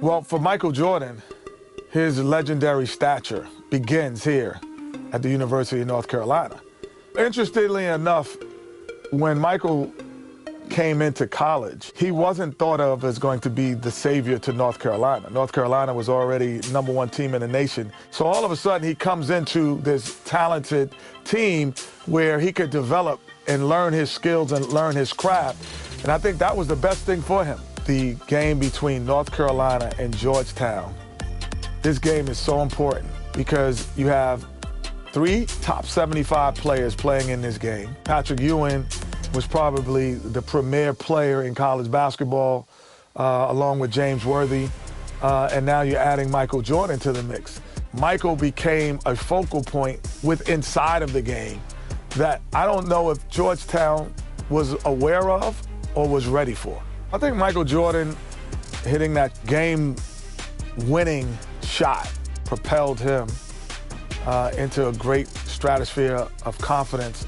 Well, for Michael Jordan, his legendary stature begins here at the University of North Carolina. Interestingly enough, when Michael came into college, he wasn't thought of as going to be the savior to North Carolina. North Carolina was already #1 team in the nation. So all of a sudden he comes into this talented team where he could develop and learn his skills and learn his craft. And I think that was the best thing for him. The game between North Carolina and Georgetown. This game is so important because you have 3 top 75 players playing in this game. Patrick Ewing was probably the premier player in college basketball, along with James Worthy. And now you're adding Michael Jordan to the mix. Michael became a focal point inside of the game that I don't know if Georgetown was aware of or was ready for. I think Michael Jordan hitting that game-winning shot propelled him into a great stratosphere of confidence.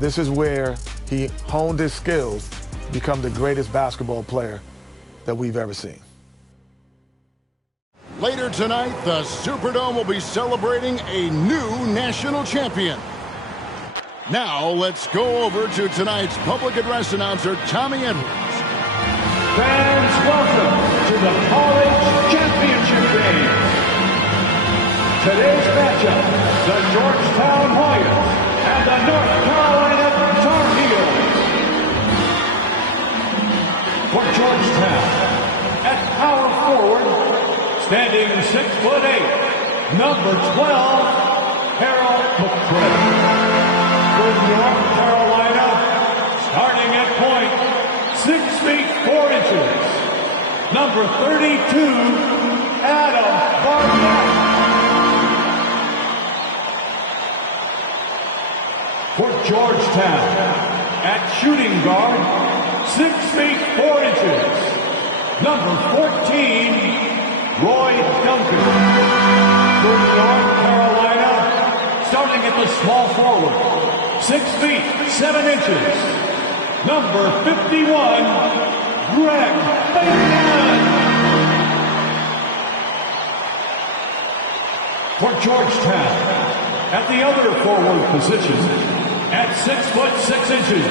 This is where he honed his skills to become the greatest basketball player that we've ever seen. Later tonight, the Superdome will be celebrating a new national champion. Now, let's go over to tonight's public address announcer, Tommy Edwards. Fans, welcome to the College Championship Game. Today's matchup, the Georgetown Hoyas and the North Carolina Tar Heels. For Georgetown, at power forward, standing 6'8", number 12, Harold McCray. For North Carolina, starting at point, 6 feet 4 inches, number 32, Adam Barnett. For Georgetown, at shooting guard, 6 feet 4 inches, number 14, Roy Duncan. For North Carolina, starting at the small forward, 6 feet 7 inches, number 51, Greg Bateman. For Georgetown, at the other forward position, at 6 foot 6 inches,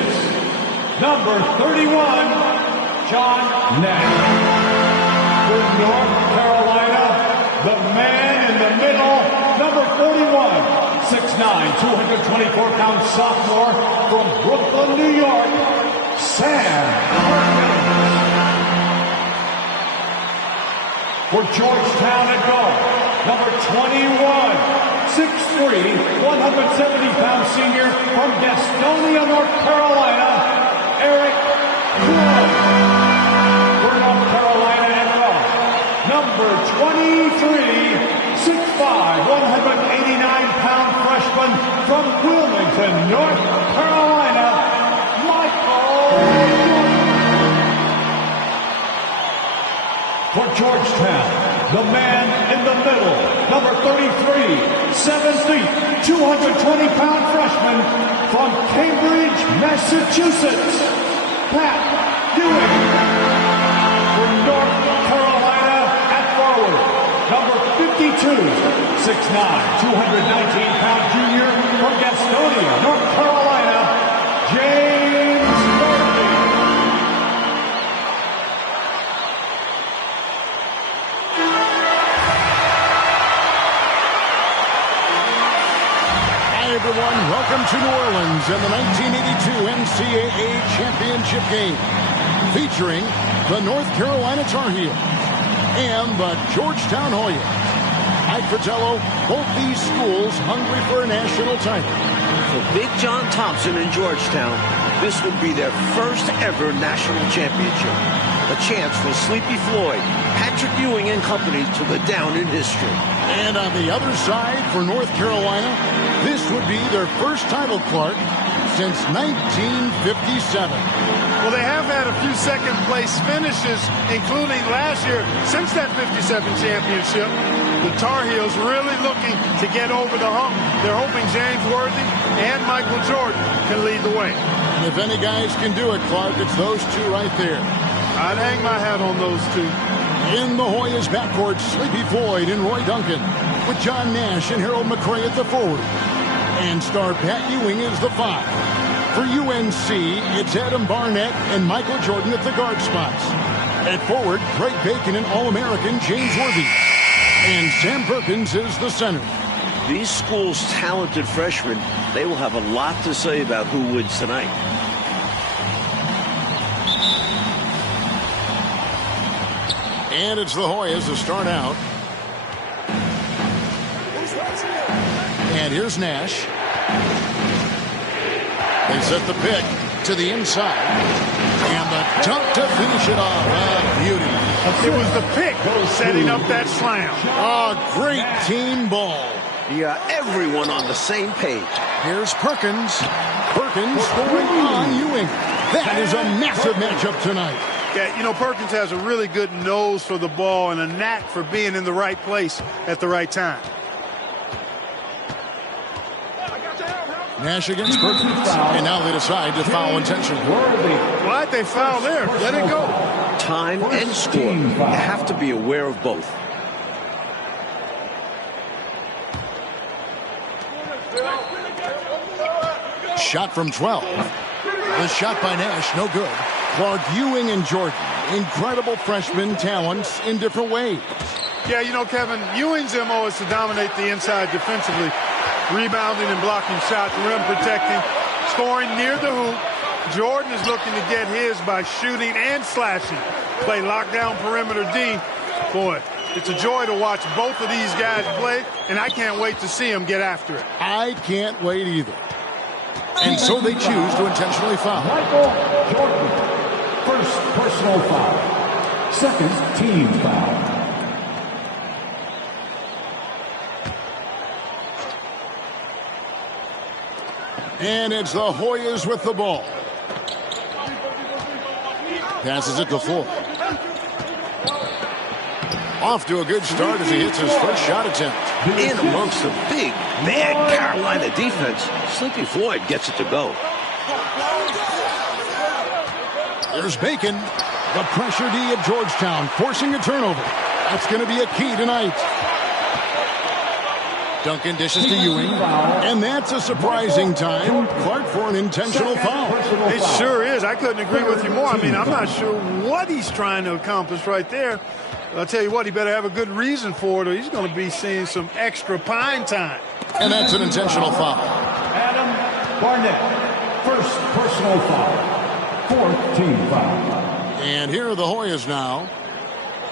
number 31, John Nash. For North Carolina, the man in the middle, number 41, 6'9", 224-pound sophomore from Brooklyn, New York, Sam Perkins. For Georgetown at guard, number 21, 6'3", 170-pound senior from Gastonia, North Carolina, Eric Crow. For North Carolina at guard, number 23, 6'5", 189-pound freshman from Wilmington, North Carolina, Michael Jordan. For Georgetown, the man in the middle, number 33, 7 feet, 220-pound freshman from Cambridge, Massachusetts, Pat Ewing. For North Carolina at forward, number 52, 6'9", 219-pound junior from Gastonia, North Carolina, James Worthy. Hi, everyone. Welcome to New Orleans and the 1982 NCAA Championship game, featuring the North Carolina Tar Heels and the Georgetown Hoyas. Mike Fratello, both these schools hungry for a national title. For Big John Thompson in Georgetown, this would be their first ever national championship. A chance for Sleepy Floyd, Patrick Ewing and company to go down in history. And on the other side for North Carolina, this would be their first title, Clark, since 1957. Well, they have had a few second-place finishes, including last year. Since that 57 championship, the Tar Heels really looking to get over the hump. They're hoping James Worthy and Michael Jordan can lead the way. And if any guys can do it, Clark, it's those two right there. I'd hang my hat on those two. In the Hoyas backcourt, Sleepy Floyd and Roy Duncan, with John Nash and Harold McRae at the forward. And star Pat Ewing is the 5. For UNC, it's Adam Barnett and Michael Jordan at the guard spots. At forward, Craig Bacon and All-American James Worthy. And Sam Perkins is the center. These schools' talented freshmen, they will have a lot to say about who wins tonight. And it's the Hoyas to start out. And here's Nash. They set the pick to the inside. And the dunk to finish it off. A beauty. It was the pick setting up that slam. A great team ball. Yeah, everyone on the same page. Here's Perkins. Perkins scoring on Ewing. That is a massive matchup tonight. Yeah, you know, Perkins has a really good nose for the ball and a knack for being in the right place at the right time. Nash against Perkins. And now they decide to foul intentionally. Glad they fouled there. Let it go. Time and score. You have to be aware of both. Shot from 12. The shot by Nash, no good. Clark, Ewing, and Jordan. Incredible freshman talents in different ways. Yeah, you know, Kevin, Ewing's MO is to dominate the inside defensively. Rebounding and blocking shots, rim protecting, scoring near the hoop. Jordan is looking to get his by shooting and slashing. Play lockdown perimeter D. Boy, it's a joy to watch both of these guys play, and I can't wait to see them get after it. I can't wait either. And so they choose to intentionally foul. Michael Jordan, first personal foul. Second team foul. And it's the Hoyas with the ball. Passes it to Floyd. Off to a good start as he hits his first shot attempt. In amongst the big, bad Carolina defense, Sleepy Floyd gets it to go. There's Bacon. The pressure D of Georgetown forcing a turnover. That's going to be a key tonight. Duncan dishes to Ewing. And that's a surprising time. Clark for an intentional foul. It sure is. I couldn't agree with you more. I mean, I'm not sure what he's trying to accomplish right there. I'll tell you what, he better have a good reason for it, or he's going to be seeing some extra pine time. And that's an intentional foul. Adam Barnett, first personal foul. Fourth team foul. And here are the Hoyas now.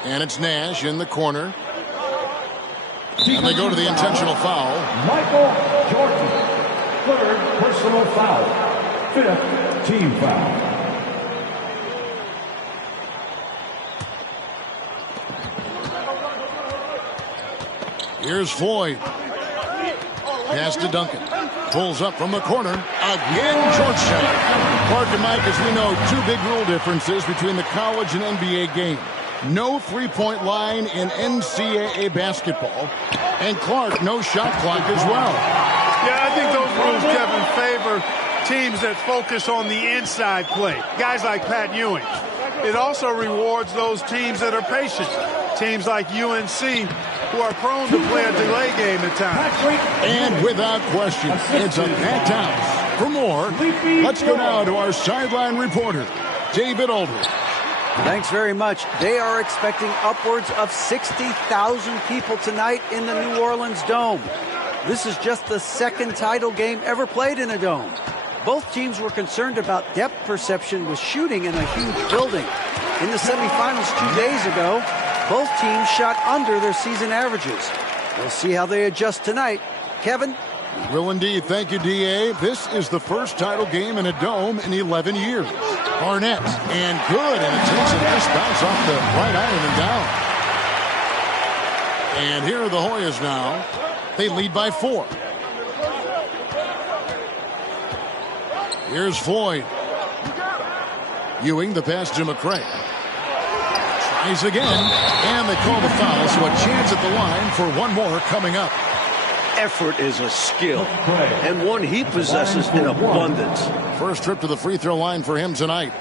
And it's Nash in the corner. And they go to the intentional foul. Michael Jordan, third personal foul. Fifth team foul. Here's Floyd. Pass to Duncan. Pulls up from the corner. Again, Georgetown. Clark and Mike, as we know, two big rule differences between the college and NBA game. No three-point line in NCAA basketball. And Clark, no shot clock as well. Yeah, I think those rules, Kevin, favor teams that focus on the inside play. Guys like Pat Ewing. It also rewards those teams that are patient. Teams like UNC who are prone to play a delay game at times. And without question, it's a packed house. For more, let's go now to our sideline reporter, David Aldridge. Thanks very much. They are expecting upwards of 60,000 people tonight in the New Orleans Dome. This is just the second title game ever played in a dome. Both teams were concerned about depth perception with shooting in a huge building. In the semifinals 2 days ago, both teams shot under their season averages. We'll see how they adjust tonight. Kevin? Will indeed. Thank you, D.A. This is the first title game in a dome in 11 years. Barnett, and good, and it takes a nice bounce off the right iron and down. And here are the Hoyas now. They lead by 4. Here's Floyd. Ewing, the pass to McRae. Tries again, and they call the foul, so a chance at the line for one more coming up. Effort is a skill, and one he possesses in abundance. First trip to the free throw line for him tonight.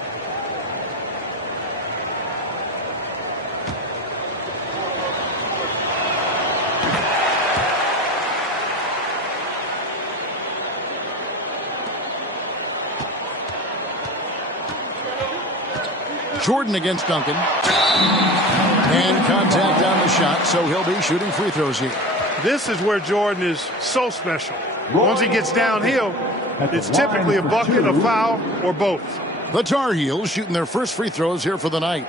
Jordan against Duncan. And contact on the shot, so he'll be shooting free throws here. This is where Jordan is so special. Once he gets downhill, it's typically a bucket, a foul, or both. The Tar Heels shooting their first free throws here for the night.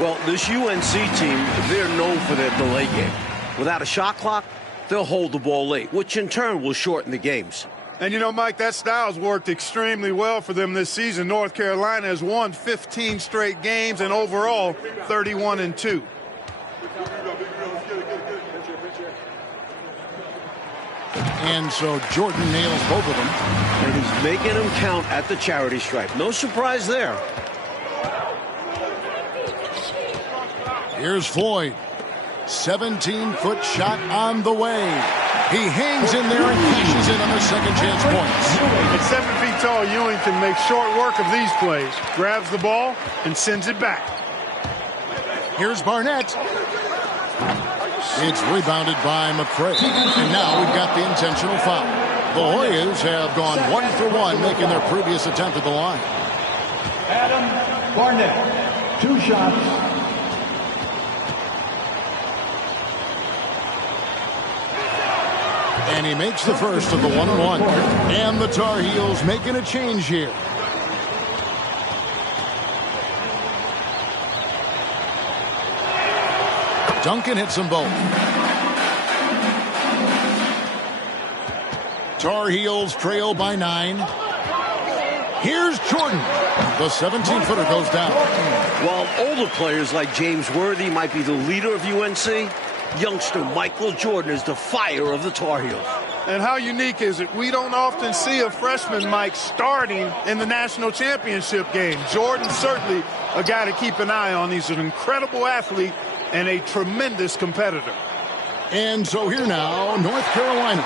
Well, this UNC team, they're known for their delay game. Without a shot clock, they'll hold the ball late, which in turn will shorten the games. And you know, Mike, that style's worked extremely well for them this season. North Carolina has won 15 straight games and overall 31-2. And so Jordan nails both of them. And he's making them count at the charity stripe. No surprise there. Here's Floyd. 17-foot shot on the way. He hangs in there and cashes in on the second chance points. At 7 feet tall, Ewing can make short work of these plays. Grabs the ball and sends it back. Here's Barnett. It's rebounded by McCray. And now we've got the intentional foul. The Hoyas have gone 1 for 1, making their previous attempt at the line. Adam Barnett, 2 shots. And he makes the first of the 1-and-1. And the Tar Heels making a change here. Duncan hits them both. Tar Heels trail by 9. Here's Jordan. The 17-footer goes down. While older players like James Worthy might be the leader of UNC, youngster Michael Jordan is the fire of the Tar Heels. And how unique is it? We don't often see a freshman, Mike, starting in the national championship game. Jordan certainly a guy to keep an eye on. He's an incredible athlete and a tremendous competitor. And so here now, North Carolina.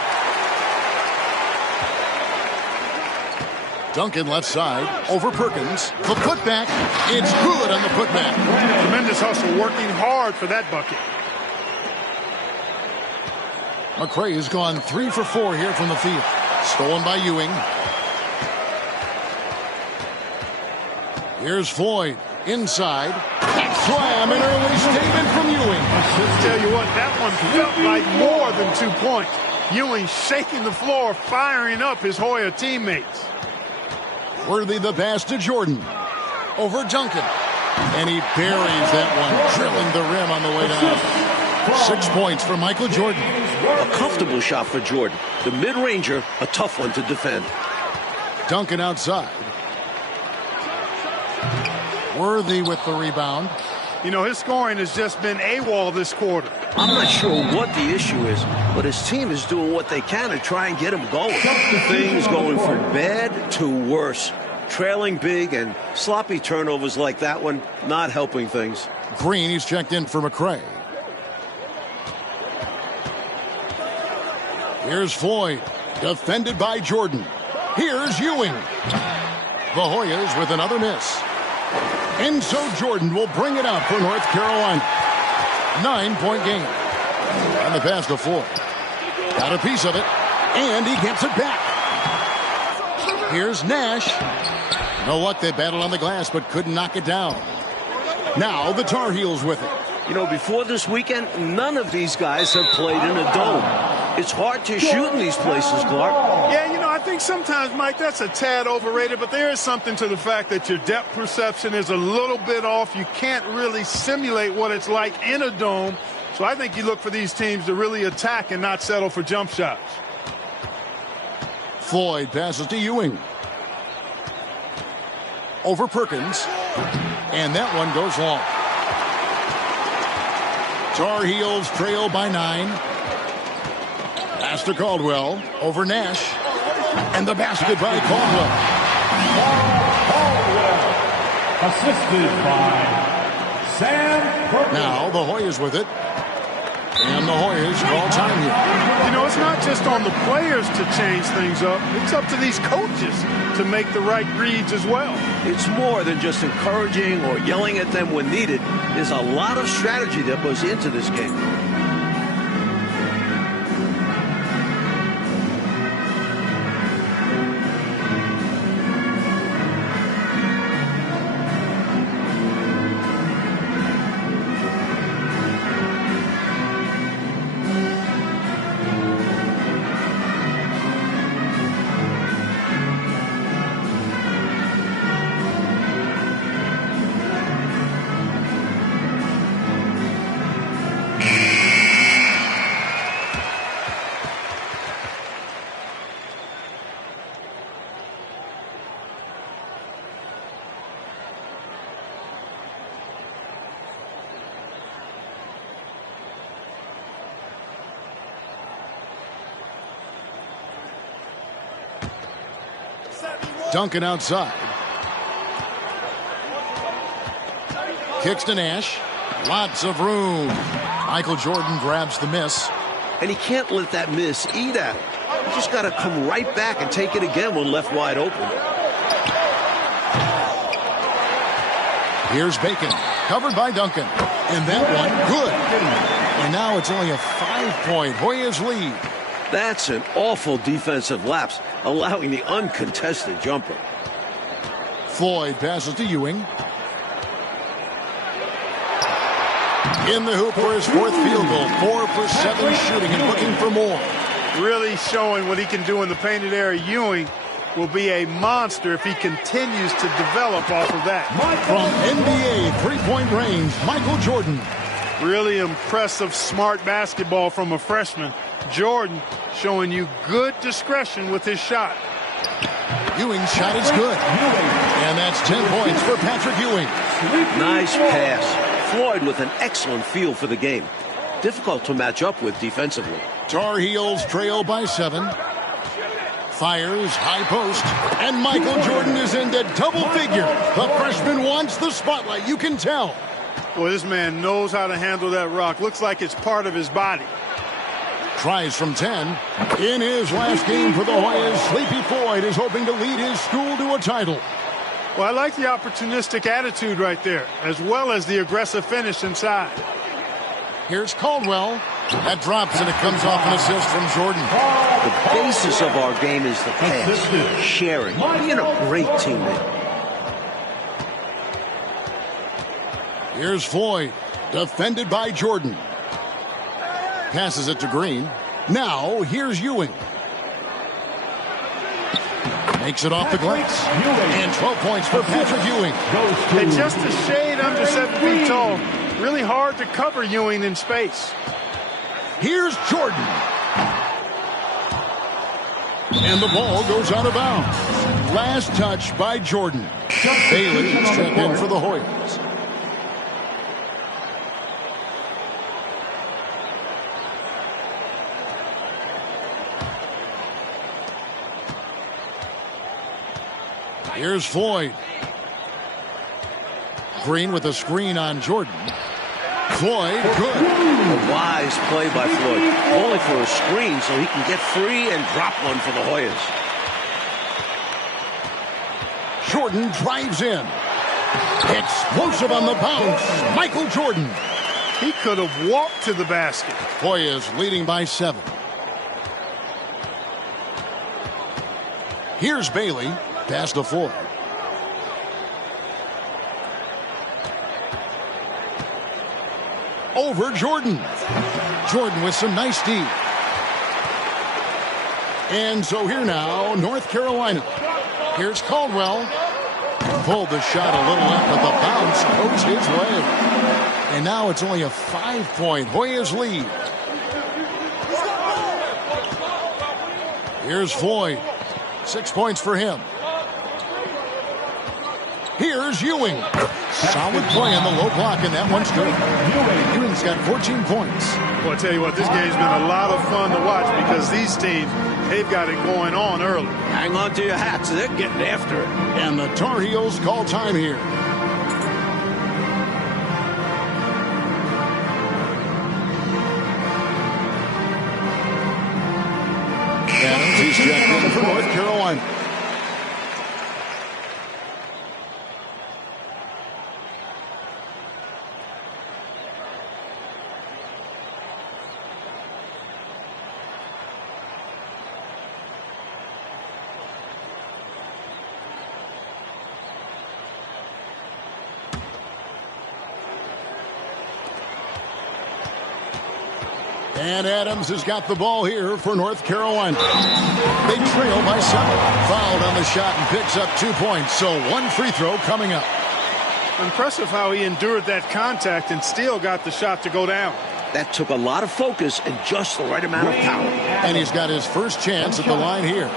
Duncan left side over Perkins. The putback. It's good on the putback. Tremendous hustle, working hard for that bucket. McCray has gone 3 for 4 here from the field. Stolen by Ewing. Here's Floyd inside. Slam, an early statement from Ewing. I'll tell you what, that one felt like more than 2 points. Ewing shaking the floor, firing up his Hoya teammates. Worthy the pass to Jordan. Over Duncan. And he buries that one, drilling the rim on the way down. 6 points for Michael Jordan. A comfortable shot for Jordan. The mid-ranger, a tough one to defend. Duncan outside. Worthy with the rebound. You know, his scoring has just been AWOL this quarter. I'm not sure what the issue is, but his team is doing what they can to try and get him going. Things going from bad to worse. Trailing big and sloppy turnovers like that one, not helping things. Green, he's checked in for McCray. Here's Floyd, defended by Jordan. Here's Ewing. The Hoyas with another miss. And so Jordan will bring it up for North Carolina. 9-point game. And the pass to Floyd. Got a piece of it. And he gets it back. Here's Nash. No luck, they battled on the glass but couldn't knock it down. Now the Tar Heels with it. You know, before this weekend, none of these guys have played in a dome. It's hard to shoot in these places, Clark. Yeah, you know, I think sometimes, Mike, that's a tad overrated, but there is something to the fact that your depth perception is a little bit off. You can't really simulate what it's like in a dome. So I think you look for these teams to really attack and not settle for jump shots. Floyd passes to Ewing. Over Perkins. And that one goes long. Tar Heels trail by 9. Pass to Caldwell. Over Nash. And the basket by Caldwell. Assisted by Sam Perkins. Now the Hoyas with it. And the Hoyas call time here. You know, it's not just on the players to change things up. It's up to these coaches to make the right reads as well. It's more than just encouraging or yelling at them when needed. There's a lot of strategy that goes into this game. Duncan outside. Kicks to Nash. Lots of room. Michael Jordan grabs the miss. And he can't let that miss eat at him. You just got to come right back and take it again when left wide open. Here's Bacon, covered by Duncan. And that one, good. And now it's only a 5-point Hoyas lead. That's an awful defensive lapse, allowing the uncontested jumper. Floyd passes to Ewing. In the hoop for his fourth field goal. 4 for 7 shooting and looking for more. Really showing what he can do in the painted area. Ewing will be a monster if he continues to develop off of that. From NBA three-point range, Michael Jordan. Really impressive, smart basketball from a freshman. Jordan showing you good discretion with his shot. Ewing's shot is good. And that's 10 points for Patrick Ewing. Nice pass. Floyd with an excellent feel for the game. Difficult to match up with defensively. Tar Heels trail by 7. Fires, high post, and Michael Jordan is into double figure. The freshman wants the spotlight, you can tell. Boy, this man knows how to handle that rock. Looks like it's part of his body. Tries from 10. In his last game for the Hoyas, Sleepy Floyd is hoping to lead his school to a title. Well, I like the opportunistic attitude right there, as well as the aggressive finish inside. Here's Caldwell. That drops, and it comes off an assist from Jordan. The basis of our game is the pass, sharing, being a great teammate. Here's Floyd, defended by Jordan. Passes it to Green. Now, here's Ewing. Makes it off the glass. And 12 points for Patrick Ewing. And just a shade under 7 feet tall. Really hard to cover Ewing in space. Here's Jordan. And the ball goes out of bounds. Last touch by Jordan. Bailey is checked in for the Hoyas. Here's Floyd. Green with a screen on Jordan. Floyd, good. A wise play by Floyd. Only for a screen so he can get free and drop one for the Hoyas. Jordan drives in. Explosive on the bounce. Michael Jordan. He could have walked to the basket. Hoyas leading by 7. Here's Bailey. Pass to Floyd. Over Jordan. Jordan with some nice D. And so here now, North Carolina. Here's Caldwell. Pulled the shot a little left, but the bounce goes his way. And now it's only a 5-point Hoyas lead. Here's Floyd. 6 points for him. Here's Ewing. Solid play on the low block, and that one's good. Ewing's got 14 points. Well, I tell you what, this game's been a lot of fun to watch because these teams, they've got it going on early. Hang on to your hats. They're getting after it. And the Tar Heels call time here. Adams, he's checked in for North Carolina. And Adams has got the ball here for North Carolina. They trail by 7. Fouled on the shot and picks up 2 points. So one free throw coming up. Impressive how he endured that contact and still got the shot to go down. That took a lot of focus and just the right amount of power. And he's got his first chance at the line here.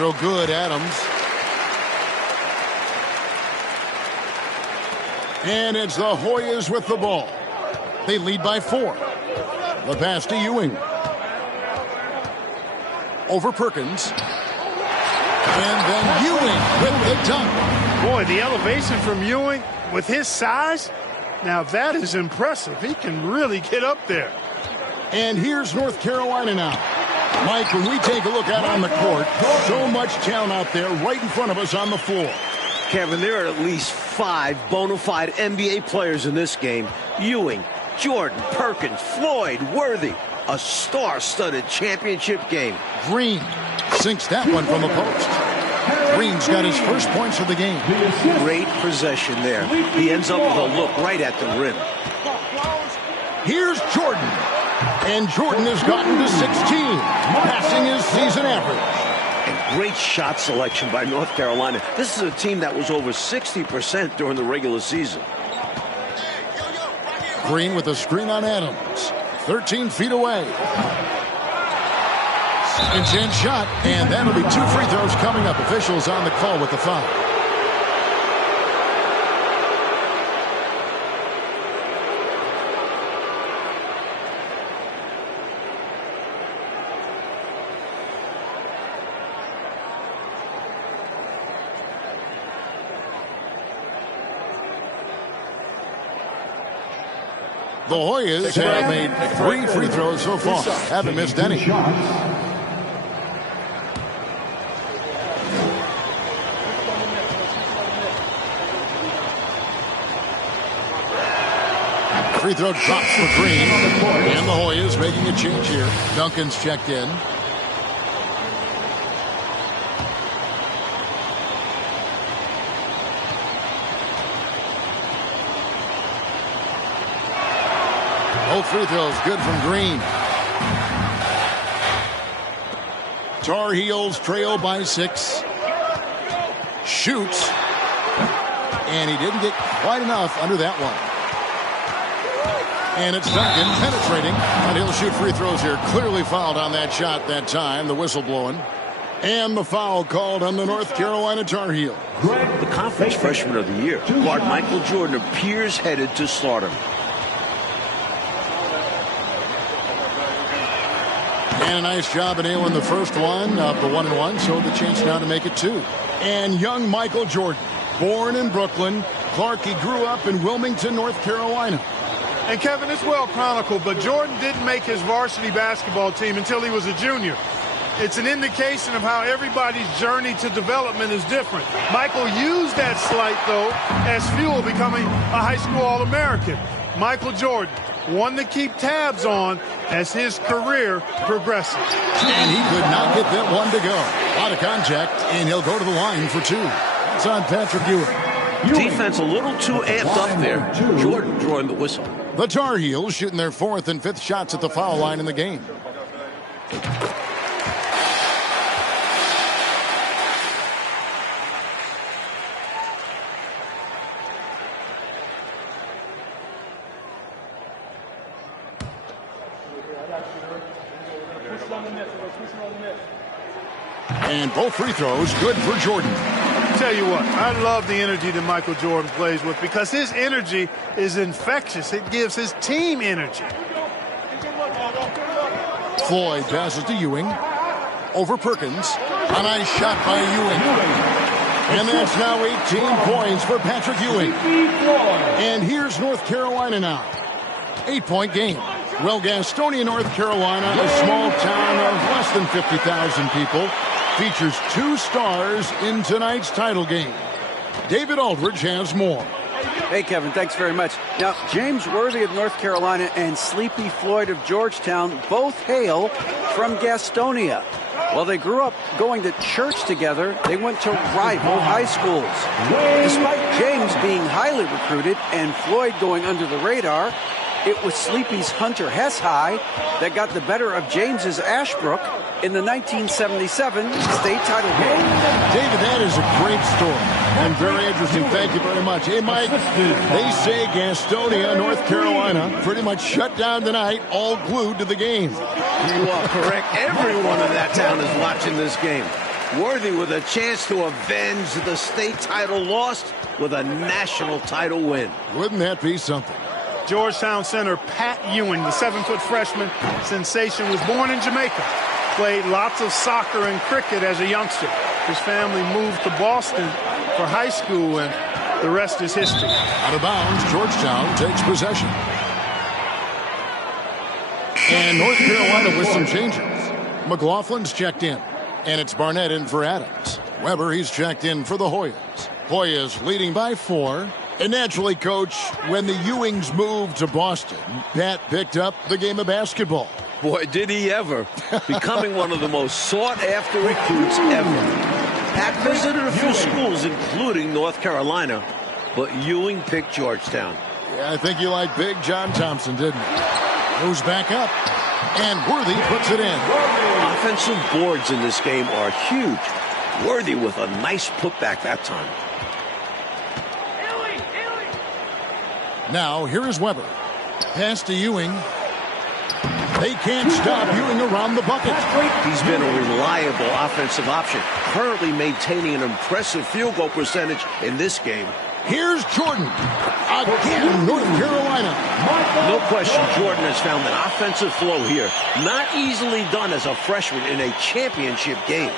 throw good, Adams. And it's the Hoyas with the ball. They lead by 4. The pass to Ewing. Over Perkins. And then Ewing with the dunk. Boy, the elevation from Ewing with his size, now that is impressive. He can really get up there. And here's North Carolina now. Mike, when we take a look out on the court, so much talent out there right in front of us on the floor. Kevin, there are at least 5 bona fide NBA players in this game. Ewing, Jordan, Perkins, Floyd, Worthy. A star-studded championship game. Green sinks that one from the post. Green's got his first points of the game. Great possession there. He ends up with a look right at the rim. Here's Jordan. And Jordan has gotten to 16, passing his season average. And great shot selection by North Carolina. This is a team that was over 60% during the regular season. Green with a screen on Adams. 13 feet away. Second-chance shot, and that'll be 2 free throws coming up. Officials on the call with the foul. The Hoyas have made 3 free throws so far. Haven't missed any. Free throw drops for Green. And the Hoyas making a change here. Duncan's checked in. Both free throws good from Green. Tar Heels trail by 6. Shoots. And he didn't get quite enough under that one. And it's Duncan penetrating. And he'll shoot free throws here. Clearly fouled on that shot that time. The whistle blowing. And the foul called on the North Carolina Tar Heel. The conference freshman of the year, guard Michael Jordan, appears headed to start him. And a nice job at nailing the first one, up to 1-1, so the chance now to make it 2. And young Michael Jordan, born in Brooklyn. Clark, he grew up in Wilmington, North Carolina. And Kevin, it's well chronicled, but Jordan didn't make his varsity basketball team until he was a junior. It's an indication of how everybody's journey to development is different. Michael used that slight, though, as fuel, becoming a high school All-American. Michael Jordan, one to keep tabs on as his career progresses. And he could not get that one to go. Out of contact, and he'll go to the line for 2. It's on Patrick Ewing. Defense a little too amped up there. Jordan drawing the whistle. The Tar Heels shooting their 4th and 5th shots at the foul line in the game. And both free throws good for Jordan. Tell you what, I love the energy that Michael Jordan plays with because his energy is infectious. It gives his team energy. Floyd passes to Ewing. Over Perkins. A nice shot by Ewing. And that's now 18 points for Patrick Ewing. And here's North Carolina now. 8-point game. Well, Gastonia, North Carolina, a small town of less than 50,000 people, features 2 stars in tonight's title game. David Aldridge has more. Hey, Kevin, thanks very much. Now, James Worthy of North Carolina and Sleepy Floyd of Georgetown both hail from Gastonia. While they grew up going to church together, they went to rival high schools. Despite James being highly recruited and Floyd going under the radar, it was Sleepy's Hunter Hess High that got the better of James's Ashbrook in the 1977 state title game. David, that is a great story and very interesting. Thank you very much. Hey, Mike, they say Gastonia, North Carolina, pretty much shut down tonight, all glued to the game. You are correct. Everyone in that town is watching this game. Worthy with a chance to avenge the state title lost with a national title win. Wouldn't that be something? Georgetown center Pat Ewing, the 7-foot freshman sensation, was born in Jamaica. Played lots of soccer and cricket as a youngster. His family moved to Boston for high school, and the rest is history. Out of bounds, Georgetown takes possession. And North Carolina with some changes. McLaughlin's checked in, and it's Barnett in for Adams. Weber, he's checked in for the Hoyas. Hoyas leading by 4. And naturally, Coach, when the Ewings moved to Boston, Pat picked up the game of basketball. Boy, did he ever. Becoming one of the most sought-after recruits ever. Pat visited a few schools, including North Carolina, but Ewing picked Georgetown. Yeah, I think you like Big John Thompson, didn't you? Goes back up, and Worthy puts it in. Offensive boards in this game are huge. Worthy with a nice putback that time. Now, here is Weber. Pass to Ewing. They can't stop Ewing around the bucket. He's been a reliable offensive option, currently maintaining an impressive field goal percentage in this game. Here's Jordan. Again, North Carolina. No question, Jordan has found an offensive flow here. Not easily done as a freshman in a championship game.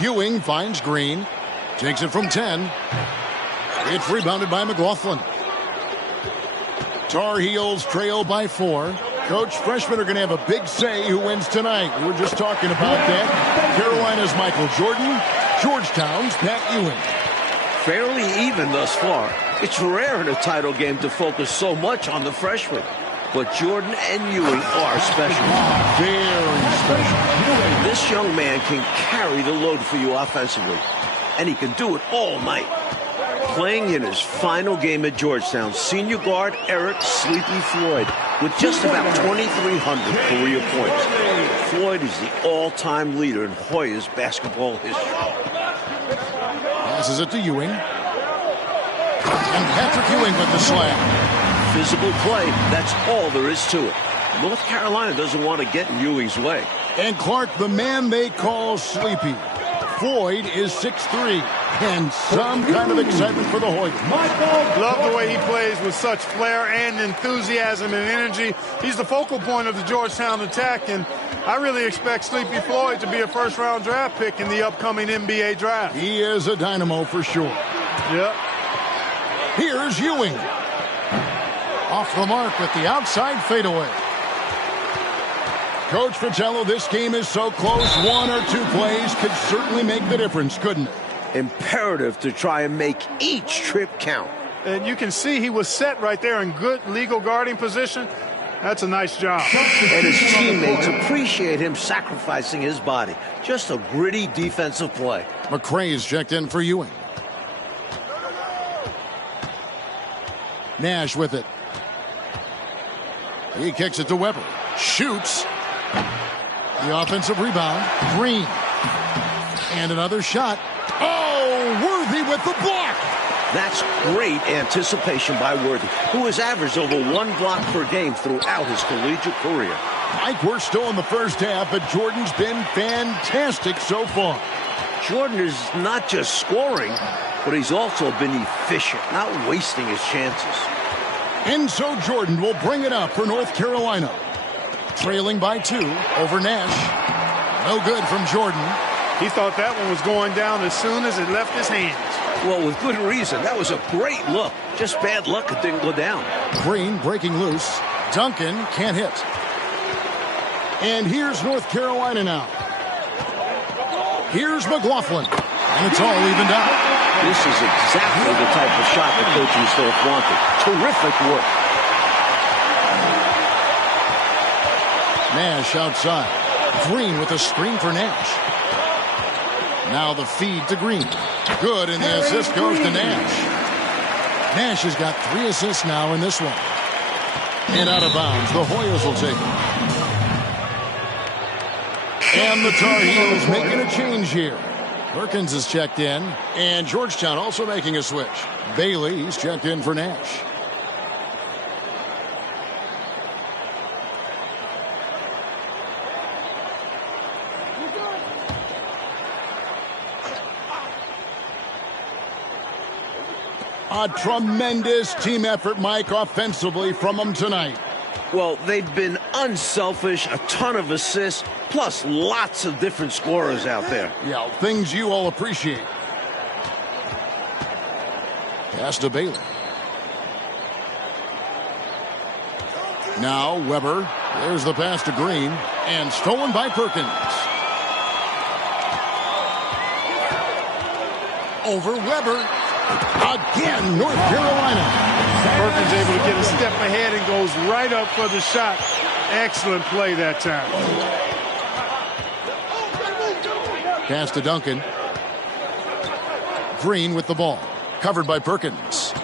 Ewing finds Green. Takes it from 10. It's rebounded by McLaughlin. Tar Heels trail by 4. Coach, freshmen are going to have a big say who wins tonight. We were just talking about that. Carolina's Michael Jordan. Georgetown's Pat Ewing. Fairly even thus far. It's rare in a title game to focus so much on the freshmen. But Jordan and Ewing are special. Very special. This young man can carry the load for you offensively. And he can do it all night. Playing in his final game at Georgetown, senior guard Eric Sleepy Floyd with just about 2,300 career points. Floyd is the all-time leader in Hoyas basketball history. Passes it to Ewing. And Patrick Ewing with the slam. Physical play, that's all there is to it. North Carolina doesn't want to get in Ewing's way. And Clark, the man they call Sleepy. Floyd is 6'3", and some kind of excitement for the Hoyas. Love the way he plays with such flair and enthusiasm and energy. He's the focal point of the Georgetown attack, and I really expect Sleepy Floyd to be a first-round draft pick in the upcoming NBA draft. He is a dynamo for sure. Yep. Here's Ewing. Off the mark with the outside fadeaway. Coach Fratello, this game is so close. 1 or 2 plays could certainly make the difference, couldn't it? Imperative to try and make each trip count. And you can see he was set right there in good legal guarding position. That's a nice job. And his teammates appreciate him sacrificing his body. Just a gritty defensive play. McCray is checked in for Ewing. Nash with it. He kicks it to Weber. Shoots. The offensive rebound. Green. And another shot. Oh, Worthy with the block. That's great anticipation by Worthy, who has averaged over 1 block per game throughout his collegiate career. Mike, we're still in the first half, but Jordan's been fantastic so far. Jordan is not just scoring, but he's also been efficient, not wasting his chances. And so Jordan will bring it up for North Carolina. Trailing by 2 over Nash. No good from Jordan. He thought that one was going down as soon as it left his hands. Well, with good reason. That was a great look. Just bad luck it didn't go down. Green breaking loose. Duncan can't hit. And here's North Carolina now. Here's McLaughlin. And it's all evened out. This is exactly the type of shot the coaching staff wanted. Terrific work. Nash outside. Green with a screen for Nash. Now the feed to Green. Good, and the assist goes to Nash. Nash has got 3 assists now in this one. And out of bounds, the Hoyas will take it. And the Tar Heels making a change here. Perkins is checked in, and Georgetown also making a switch. Bailey, he's checked in for Nash. A tremendous team effort, Mike, offensively from them tonight. Well, they've been unselfish, a ton of assists, plus lots of different scorers out there. Yeah, things you all appreciate. Pass to Bailey. Now Weber. There's the pass to Green. And stolen by Perkins. Over Weber. Again, North Carolina. Perkins able to get a step ahead and goes right up for the shot. Excellent play that time. Pass to Duncan. Green with the ball. Covered by Perkins.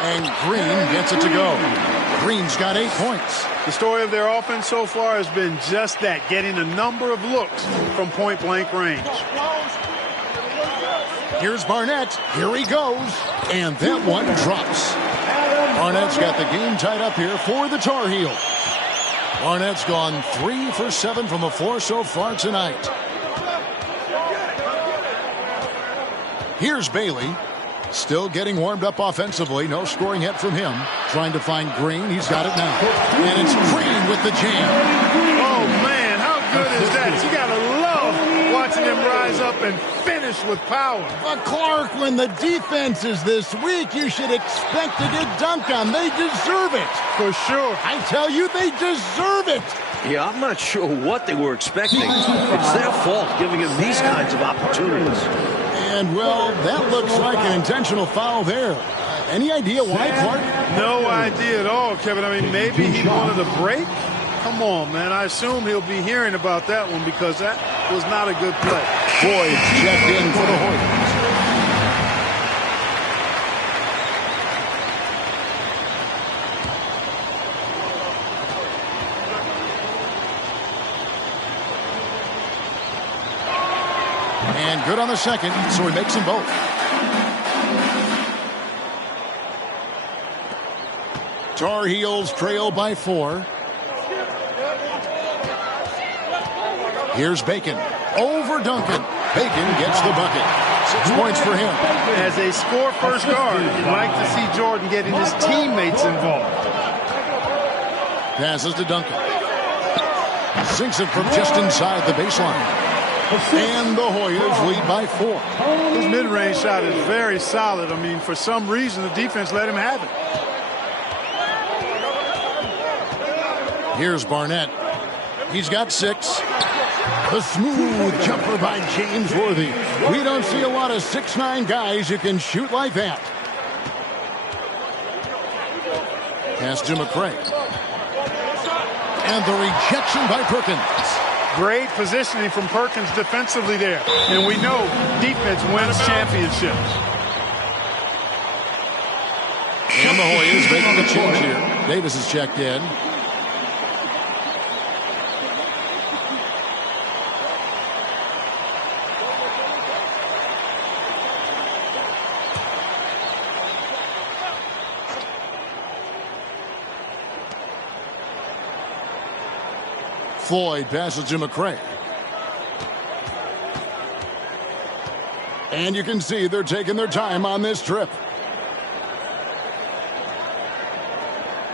And Green gets it to go. Green's got 8 points. The story of their offense so far has been just that, getting a number of looks from point-blank range. Here's Barnett. Here he goes. And that one drops. Barnett's got the game tied up here for the Tar Heels. Barnett's gone 3 for 7 from the floor so far tonight. Here's Bailey. Still getting warmed up offensively. No scoring yet from him. Trying to find Green. He's got it now. And it's Green with the jam. Oh, man, how good is that? You got to love watching him rise up and finish with power. But Clark, when the defense is this weak, you should expect to get dunked on. They deserve it. For sure. I tell you, they deserve it. Yeah, I'm not sure what they were expecting. It's their fault giving him these kinds of opportunities. And, well, that looks like an intentional foul there. Any idea why, Clark? No idea at all, Kevin. I mean, maybe he wanted a break? Come on, man. I assume he'll be hearing about that one because that was not a good play. Boyd checked in for the Hoyas. And good on the second, so he makes them both. Tar Heels trail by 4. Here's Bacon. Over Duncan. Bacon gets the bucket. 6 points for him. As a score-first guard, you'd like to see Jordan getting his teammates involved. Passes to Duncan. Sinks it from just inside the baseline. And the Hoyas lead by 4. His mid-range shot is very solid. I mean, for some reason, the defense let him have it. Here's Barnett. He's got 6. A smooth jumper by James Worthy. We don't see a lot of 6'9" guys who can shoot like that. Pass to McCray. And the rejection by Perkins. Great positioning from Perkins defensively there. And we know defense wins championships. And the Hoyas making the change here. Davis is checked in. Floyd passes to McCray. And you can see they're taking their time on this trip.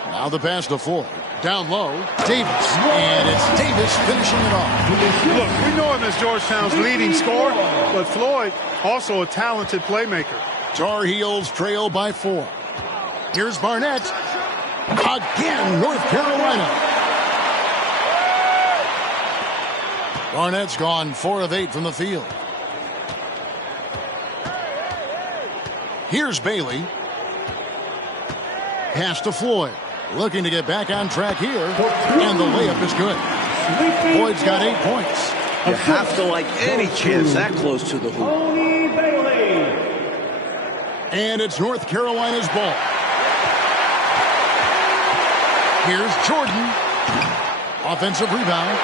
Now the pass to Floyd. Down low, Davis. And it's Davis finishing it off. Look, we know him as Georgetown's leading scorer, but Floyd also a talented playmaker. Tar Heels trail by 4. Here's Barnett. Again, North Carolina. Barnett's gone 4 of 8 from the field. Here's Bailey. Pass to Floyd. Looking to get back on track here. And the layup is good. Floyd's got 8 points. You have to like any chance that close to the hoop. And it's North Carolina's ball. Here's Jordan. Offensive rebound.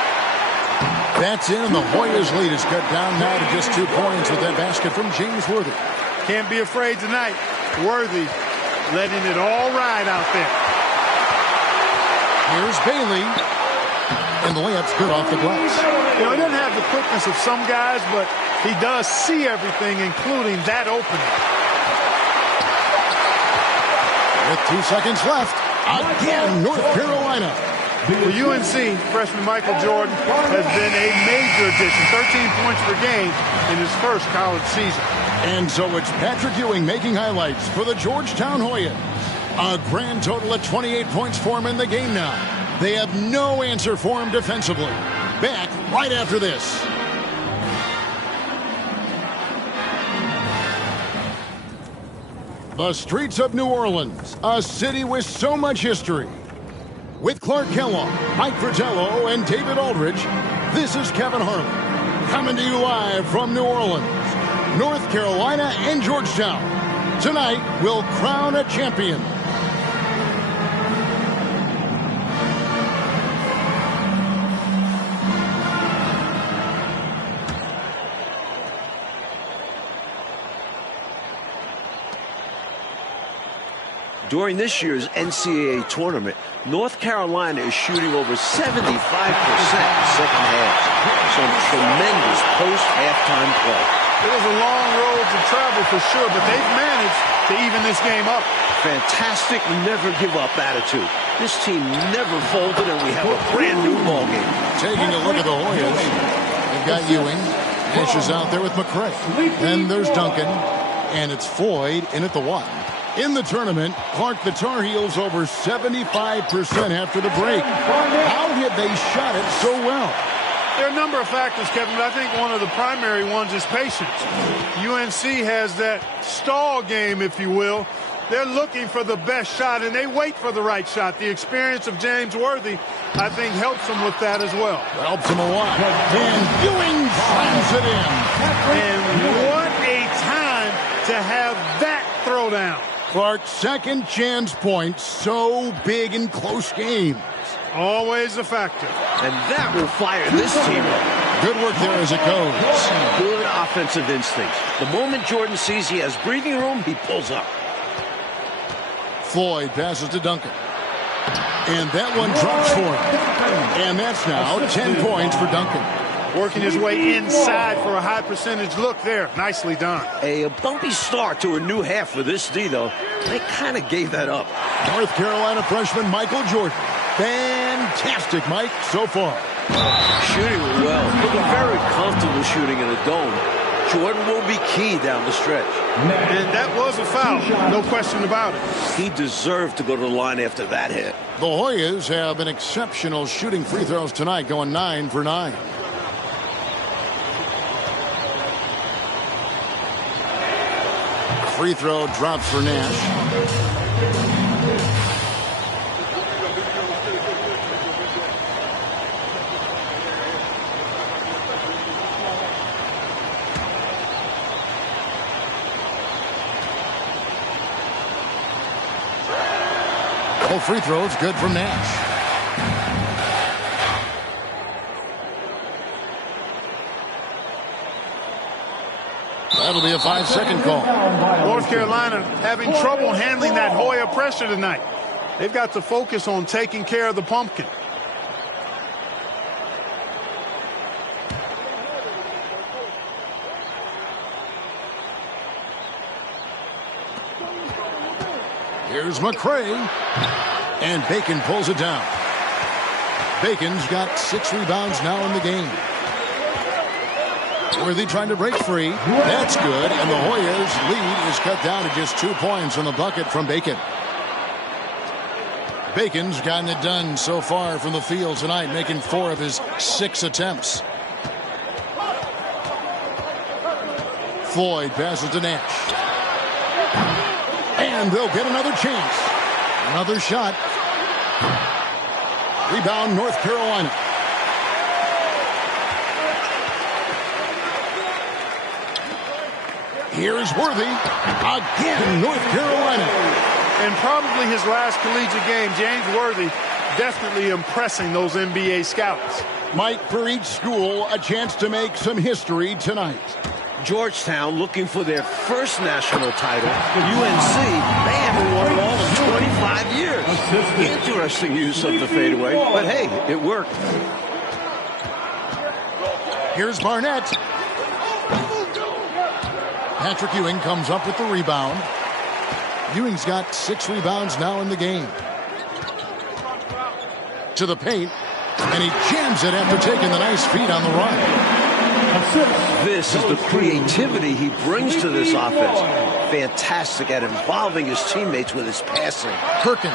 That's in, and the Hoyas lead is cut down now to just 2 points with that basket from James Worthy. Can't be afraid tonight. Worthy letting it all ride out there. Here's Bailey. And the layup's good off the glass. You know, he doesn't have the quickness of some guys, but he does see everything, including that opening. With 2 seconds left, again, North Carolina. For UNC, freshman Michael Jordan has been a major addition, 13 points per game in his first college season. And so it's Patrick Ewing making highlights for the Georgetown Hoyas. A grand total of 28 points for him in the game now. They have no answer for him defensively. Back right after this. The streets of New Orleans, a city with so much history. With Clark Kellogg, Mike Fratello, and David Aldridge, this is Kevin Harlan, coming to you live from New Orleans, North Carolina, and Georgetown. Tonight, we'll crown a champion. During this year's NCAA tournament, North Carolina is shooting over 75% in the second half. Some tremendous post-halftime play. It was a long road to travel for sure, but they've managed to even this game up. Fantastic never-give-up attitude. This team never folded, and we have a brand-new ballgame. Taking a look at the Hoyas, they've got Ewing. Nash is out there with McCray. Then there's Duncan, and it's Floyd in at the 1. In the tournament, Clark, the Tar Heels over 75% after the break. How have they shot it so well? There are a number of factors, Kevin, but I think one of the primary ones is patience. UNC has that stall game, if you will. They're looking for the best shot, and they wait for the right shot. The experience of James Worthy, I think, helps them with that as well. Helps him a lot. And Ewing slams it in. And what a time to have that throwdown. Clark's second chance points, so big in close games. Always a factor. And that will fire this team up. Good work there as it goes. Good offensive instincts. The moment Jordan sees he has breathing room, he pulls up. Floyd passes to Duncan. And that one drops for him. And that's now 10 points for Duncan. Working his way inside for a high percentage look there. Nicely done. A bumpy start to a new half for this D, though. They kind of gave that up. North Carolina freshman Michael Jordan. Fantastic, Mike, so far. Shooting well. Looking very comfortable shooting in a dome. Jordan will be key down the stretch. And that was a foul. No question about it. He deserved to go to the line after that hit. The Hoyas have been exceptional shooting free throws tonight, going 9 for 9. Free throw drops for Nash. All free throws good from Nash. That'll be a 5-second call. North Carolina having trouble handling that Hoya pressure tonight. They've got to focus on taking care of the pumpkin. Here's McCray. And Bacon pulls it down. Bacon's got 6 rebounds now in the game. Worthy trying to break free. That's good. And the Hoyas' lead is cut down to just 2 points on the bucket from Bacon. Bacon's gotten it done so far from the field tonight, making 4 of his 6 attempts. Floyd passes to Nash. And they'll get another chance. Another shot. Rebound, North Carolina. Here's Worthy. Again, North Carolina. And probably his last collegiate game, James Worthy definitely impressing those NBA scouts. Mike, for each school, a chance to make some history tonight. Georgetown looking for their first national title. UNC, they haven't won it all in 25 years. Interesting use of the fadeaway, but hey, it worked. Here's Barnett. Patrick Ewing comes up with the rebound. Ewing's got 6 rebounds now in the game. To the paint, and he jams it after taking the nice feed on the run. This is the creativity he brings to this offense. Fantastic at involving his teammates with his passing. Perkins.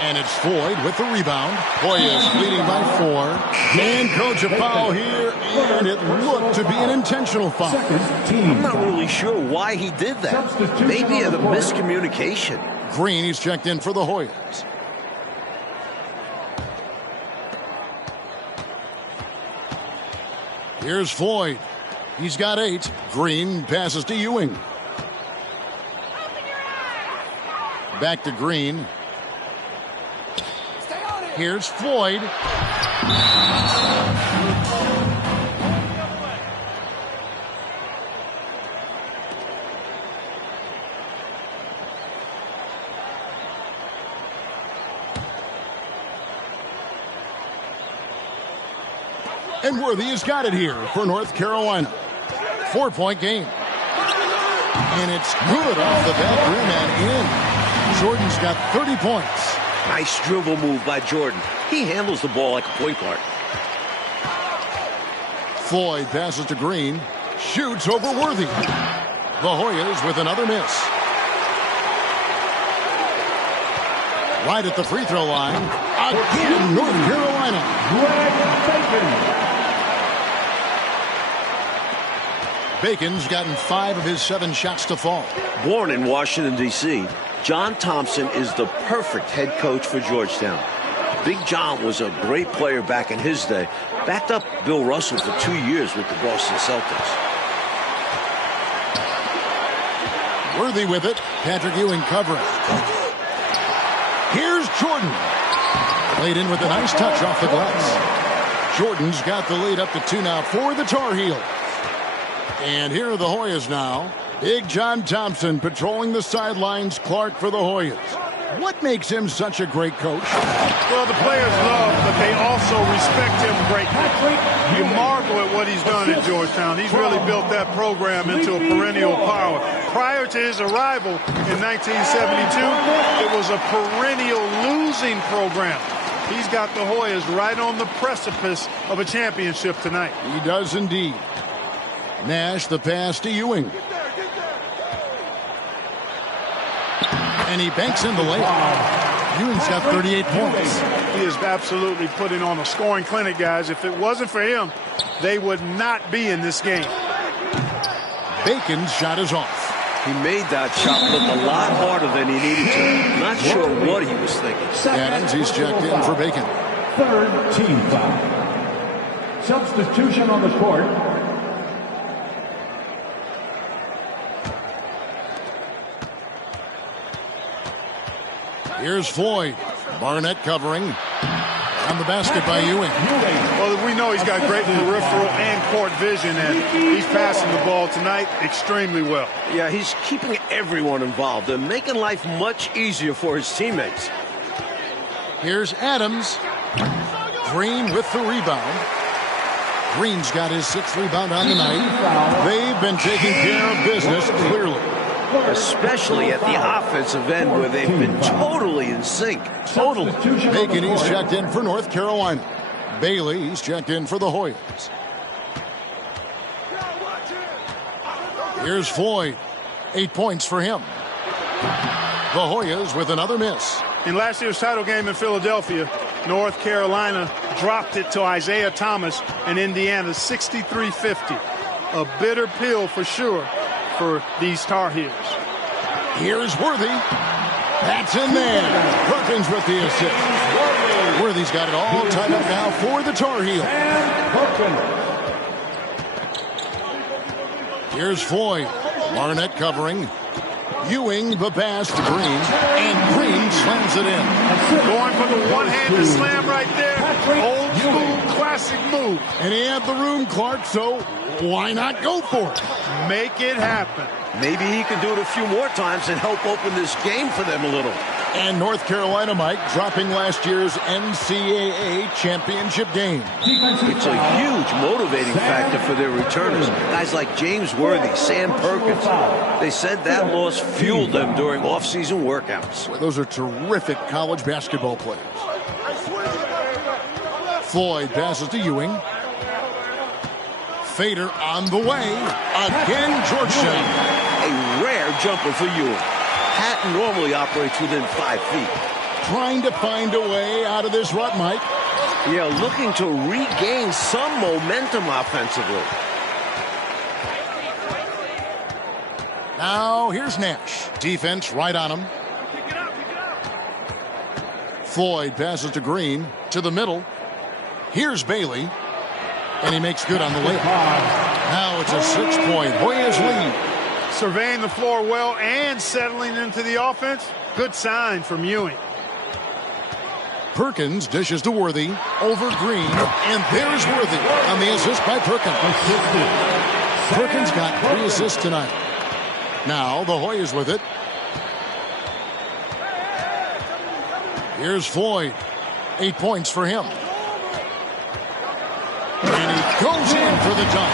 And it's Floyd with the rebound. Hoyas leading by 4. And coach a foul here, and it looked to be an intentional foul. I'm not really sure why he did that. Maybe a miscommunication. Green, he's checked in for the Hoyas. Here's Floyd. He's got 8. Green passes to Ewing. Back to Green. Here's Floyd. And Worthy has got it here for North Carolina. 4-point game. And it's good off the back rim and in. Jordan's got 30 points. Nice dribble move by Jordan. He handles the ball like a point guard. Floyd passes to Green. Shoots over Worthy. The Hoyas with another miss. Right at the free throw line. Again, North Carolina. Bacon's gotten 5 of his 7 shots to fall. Born in Washington, D.C., John Thompson is the perfect head coach for Georgetown. Big John was a great player back in his day. Backed up Bill Russell for 2 years with the Boston Celtics. Worthy with it. Patrick Ewing covering. Here's Jordan. Played in with a nice touch off the glass. Jordan's got the lead up to 2 now for the Tar Heels. And here are the Hoyas now. Big John Thompson patrolling the sidelines. Clark for the Hoyas. What makes him such a great coach? Well, the players love, but they also respect him greatly. You marvel at what he's done at Georgetown. He's really built that program into a perennial power. Prior to his arrival in 1972, it was a perennial losing program. He's got the Hoyas right on the precipice of a championship tonight. He does indeed. Nash the pass to Ewing. And he banks in the layup. Ewing's got 38 points. He is absolutely putting on a scoring clinic, guys. If it wasn't for him, they would not be in this game. Bacon's shot is off. He made that shot look a lot harder than he needed to. Not sure what he was thinking. Adams, he's checked in for Bacon. 3rd team foul. Substitution on the court. Here's Floyd. Barnett covering. On the basket by Ewing. Well, we know he's got great peripheral and court vision, and he's passing the ball tonight extremely well. Yeah, he's keeping everyone involved and making life much easier for his teammates. Here's Adams. Green with the rebound. Green's got his 6th rebound on the night. They've been taking care of business clearly. Especially at the offensive end where they've been totally in sync. Totally. Bacon, he's checked in for North Carolina. Bailey, he's checked in for the Hoyas. Here's Floyd. 8 points for him. The Hoyas with another miss. In last year's title game in Philadelphia, North Carolina dropped it to Isaiah Thomas and Indiana 63-50. A bitter pill for sure for these Tar Heels. Here's Worthy. That's in there. Perkins with the assist. Worthy's got it all tied up now for the Tar Heels. Here's Floyd. Barnett covering. Ewing the pass to Green. And Green slams it in. Going for the one-handed slam right there. Old school classic move. And he had the room, Clark, so why not go for it? Make it happen. Maybe he can do it a few more times and help open this game for them a little. And North Carolina, Mike, dropping last year's NCAA championship game. It's a huge motivating factor for their returners. Guys like James Worthy, Sam Perkins. They said that loss fueled them during off-season workouts. Those are terrific college basketball players. Floyd passes to Ewing. Fader on the way. Again, Georgetown. A rare jumper for Ewing. Patton normally operates within 5 feet. Trying to find a way out of this rut, Mike. Yeah, looking to regain some momentum offensively. Now, here's Nash. Defense right on him. Floyd passes to Green. To the middle. Here's Bailey. And he makes good on the layup. Now it's a 6-point Hoyas lead. Surveying the floor well and settling into the offense. Good sign from Ewing. Perkins dishes to Worthy. Over Green. And there's Worthy on the assist by Perkins. Perkins got 3 assists tonight. Now the Hoyas with it. Here's Floyd. 8 points for him. And he goes in for the dunk.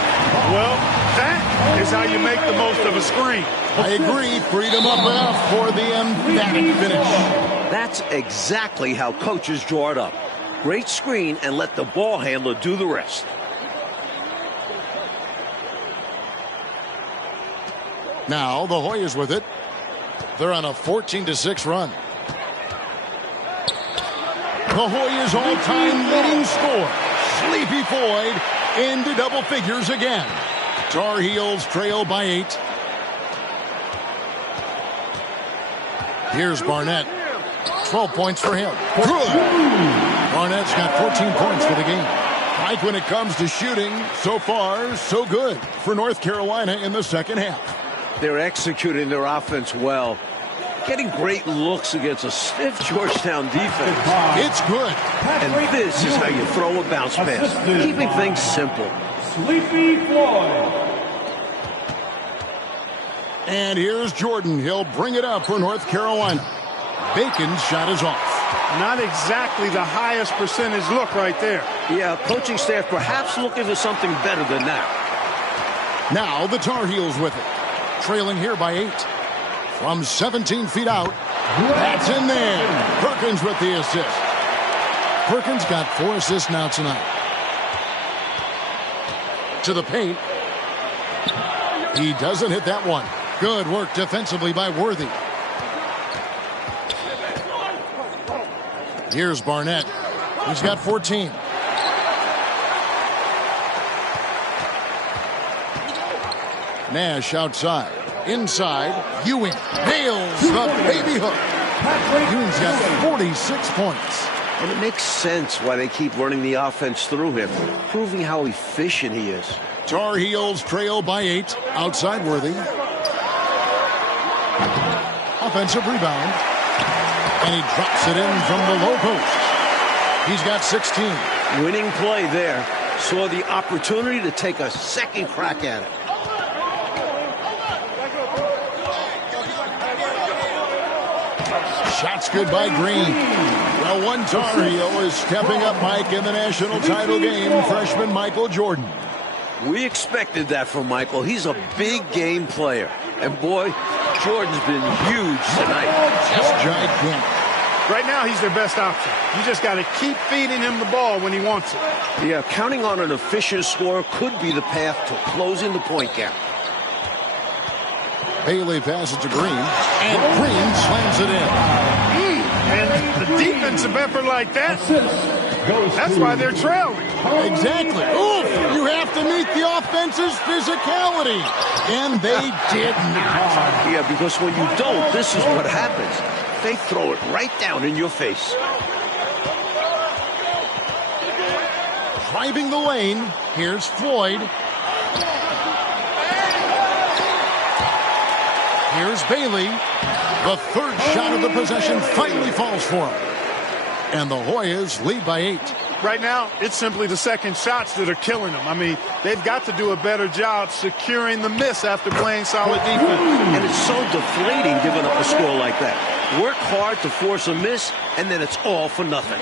Well, that is how you make the most of a screen. I agree. Freed him up enough for the emphatic finish. That's exactly how coaches draw it up. Great screen and let the ball handler do the rest. Now the Hoyas with it. They're on a 14-6 run. The Hoyas all-time leading scorer, Sleepy Floyd, into double figures again. Tar Heels trail by 8. Here's Barnett. 12 points for him. Good. Barnett's got 14 points for the game. Mike, when it comes to shooting, so far, so good for North Carolina in the second half. They're executing their offense well. Getting great looks against a stiff Georgetown defense. It's good. And this is how you throw a bounce pass. Keeping things simple. Sleepy Floyd. And here's Jordan. He'll bring it up for North Carolina. Bacon's shot is off. Not exactly the highest percentage look right there. Yeah, coaching staff perhaps looking for something better than that. Now the Tar Heels with it. Trailing here by 8. From 17 feet out. That's in there. Perkins with the assist. Perkins got 4 assists now tonight. To the paint. He doesn't hit that one. Good work defensively by Worthy. Here's Barnett. He's got 14. Nash outside. Inside. Ewing nails the baby hook. Ewing's got 46 points. And it makes sense why they keep running the offense through him, proving how efficient he is. Tar Heels trail by 8. Outside Worthy. Offensive rebound. And he drops it in from the low post. He's got 16. Winning play there. Saw the opportunity to take a second crack at it. Shots good by Green. Well, one Tar Heel is stepping up, Mike, in the national title game. Freshman Michael Jordan. We expected that from Michael. He's a big game player. And boy, Jordan's been huge tonight. Just gigantic. Right now, he's their best option. You just got to keep feeding him the ball when he wants it. Yeah, counting on an efficient scorer could be the path to closing the point gap. Bailey passes to Green, and Green slams it in. And the defensive effort like that, that's why they're trailing. Exactly. Oof! You have to meet the offense's physicality. And they did not. Yeah, because when you don't, this is what happens. They throw it right down in your face. Driving the lane, here's Floyd. Here's Bailey. The third shot of the possession finally falls for him. And the Hoyas lead by 8. Right now, it's simply the second shots that are killing them. I mean, they've got to do a better job securing the miss after playing solid defense. And it's so deflating giving up a score like that. Work hard to force a miss, and then it's all for nothing.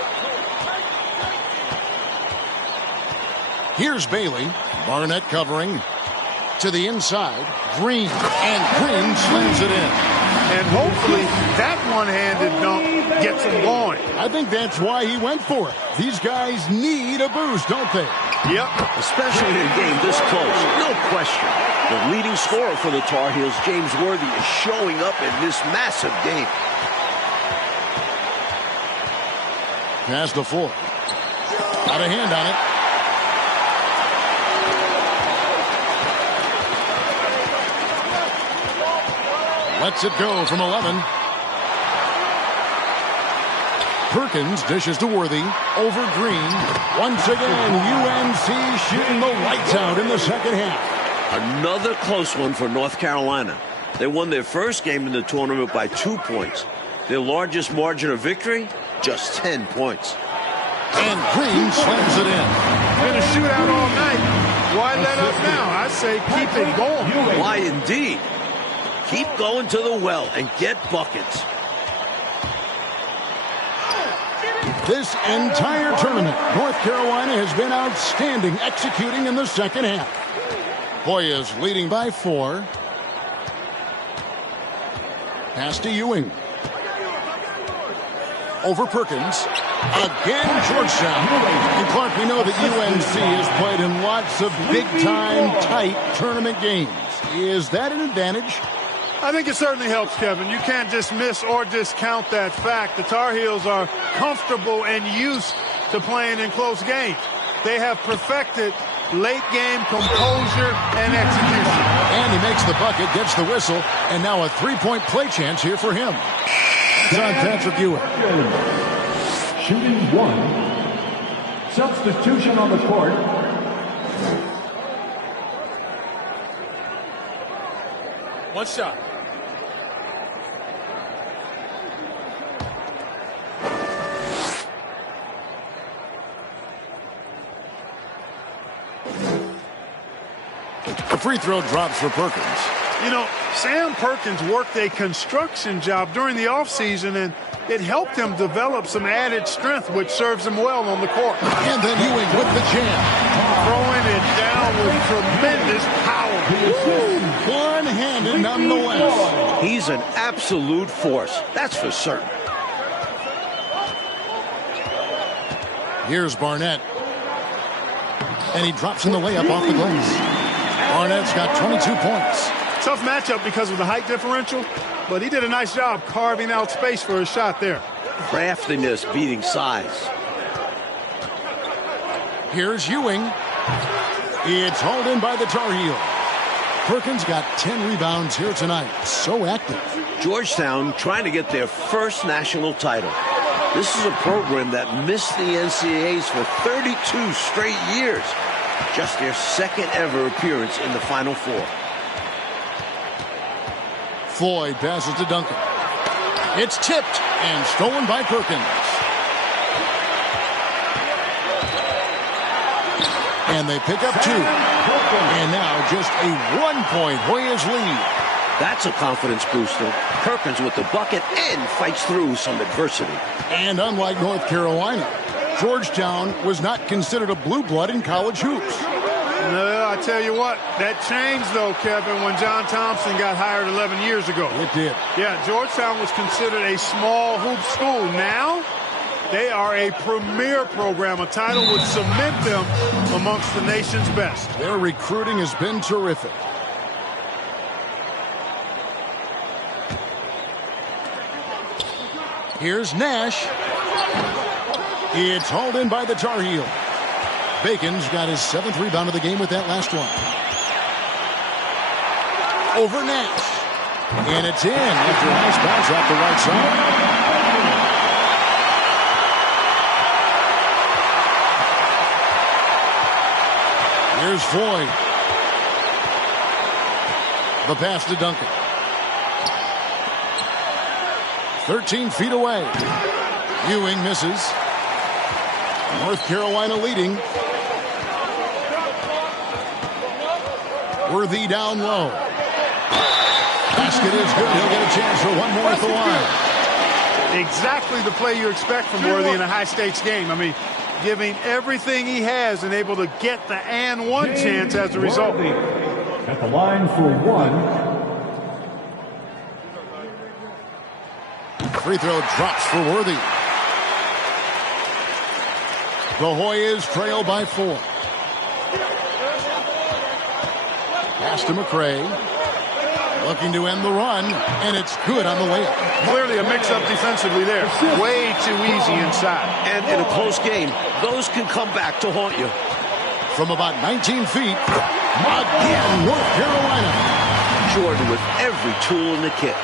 Here's Bailey. Barnett covering. To the inside. Green. And Green slams it in. And hopefully that one-handed dunk gets him going. I think that's why he went for it. These guys need a boost, don't they? Yep. Especially in a game this close. No question. The leading scorer for the Tar Heels, James Worthy, is showing up in this massive game. Pass to Ford. Got a hand on it. Lets it go from 11. Perkins dishes to Worthy. Over Green. Once again, UNC shooting the lights out in the second half. Another close one for North Carolina. They won their first game in the tournament by 2 points. Their largest margin of victory, just 10 points. And Green slams it in. Been a shootout all night. Why let up now? I say keep it going. Why indeed? Keep going to the well and get buckets. This entire tournament, North Carolina has been outstanding executing in the second half. Hoyas leading by 4. Pass to Ewing. Over Perkins. Again, Georgetown. And Clark, we know that UNC has played in lots of big-time, tight tournament games. Is that an advantage? I think it certainly helps, Kevin. You can't dismiss or discount that fact. The Tar Heels are comfortable and used to playing in close games. They have perfected late game composure and execution. And he makes the bucket, gets the whistle, and now a three-point play chance here for him. It's on Patrick Ewing. Shooting 1. Substitution on the court. One shot. The free throw drops for Perkins. You know, Sam Perkins worked a construction job during the offseason, and it helped him develop some added strength, which serves him well on the court. And then Ewing with the jam. Throwing it down with tremendous power. One-handed nonetheless. He's an absolute force, that's for certain. Here's Barnett. And he drops in the layup off the glass. Barnett's got 22 points. Tough matchup because of the height differential, but he did a nice job carving out space for his shot there. Craftiness beating size. Here's Ewing. It's hauled in by the Tar Heels. Perkins got 10 rebounds here tonight. So active. Georgetown trying to get their first national title. This is a program that missed the NCAAs for 32 straight years. Just their second ever appearance in the Final Four. Floyd passes to Duncan. It's tipped and stolen by Perkins. And they pick up 2. And now just a 1-point Hoyas lead. That's a confidence booster. Perkins with the bucket and fights through some adversity. And unlike North Carolina, Georgetown was not considered a blue blood in college hoops. No, I tell you what, that changed though, Kevin, when John Thompson got hired 11 years ago. It did. Yeah, Georgetown was considered a small hoop school. Now, they are a premier program. A title would cement them amongst the nation's best. Their recruiting has been terrific. Here's Nash. It's hauled in by the Tar Heel. Bacon's got his 7th rebound of the game with that last one. Over Nash. And it's in after a nice bounce off the right side. Here's Floyd. The pass to Duncan. 13 feet away. Ewing misses. North Carolina leading. Worthy down low. Basket is good. He'll get a chance for one more at the line. Exactly the play you expect from Worthy in a high-stakes game. I mean, giving everything he has and able to get the and one chance as a result. At the line for one. Free throw drops for Worthy. The Hoyas trail by 4. Pass to McCray. Looking to end the run, and it's good on the layup. Clearly a mix-up defensively there. Way too easy inside. And in a close game, those can come back to haunt you. From about 19 feet, again, North Carolina. Jordan with every tool in the kit.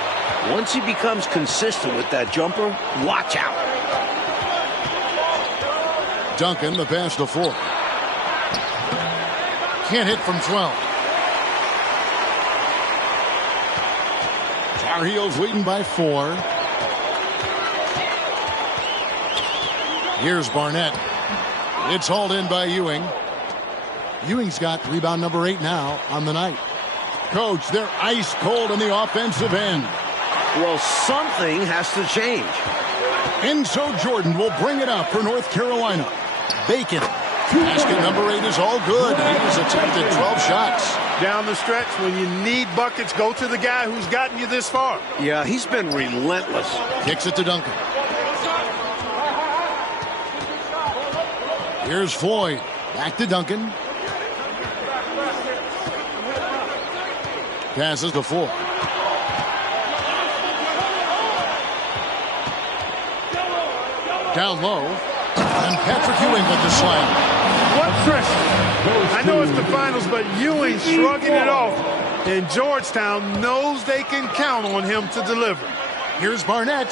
Once he becomes consistent with that jumper, watch out. Duncan, the pass to 4. Can't hit from 12. Tar Heels leading by 4. Here's Barnett. It's hauled in by Ewing. Ewing's got rebound number 8 now on the night. Coach, they're ice cold on the offensive end. Well, something has to change. Enzo Jordan will bring it up for North Carolina. Bacon. Basket number 8 is all good. He's attempted 12 shots. Down the stretch, when you need buckets, go to the guy who's gotten you this far. Yeah, he's been relentless. Kicks it to Duncan. Here's Floyd. Back to Duncan. Passes to 4. Down low. And Patrick Ewing with the slam. What pressure. I know it's the finals, but Ewing shrugging it off. And Georgetown knows they can count on him to deliver. Here's Barnett.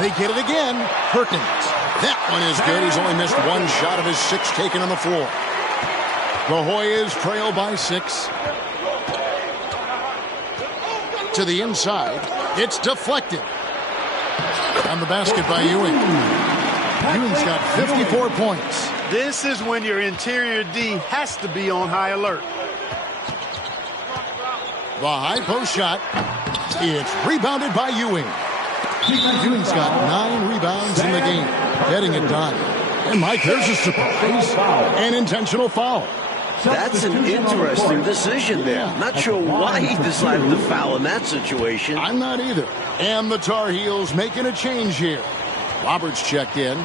They get it again. Perkins. That one is good. He's only missed 1 shot of his 6 taken on the floor. The Hoyas trail by 6. To the inside. It's deflected. On the basket by Ewing. Ewing's got 54 points. This is when your interior D has to be on high alert. The high post shot. It's rebounded by Ewing. Ewing's got 9 rebounds in the game. Getting it done. And Mike, there's a surprise. An intentional foul. That's an interesting decision there. Not sure why he decided to foul in that situation. I'm not either. And the Tar Heels making a change here. Roberts checked in.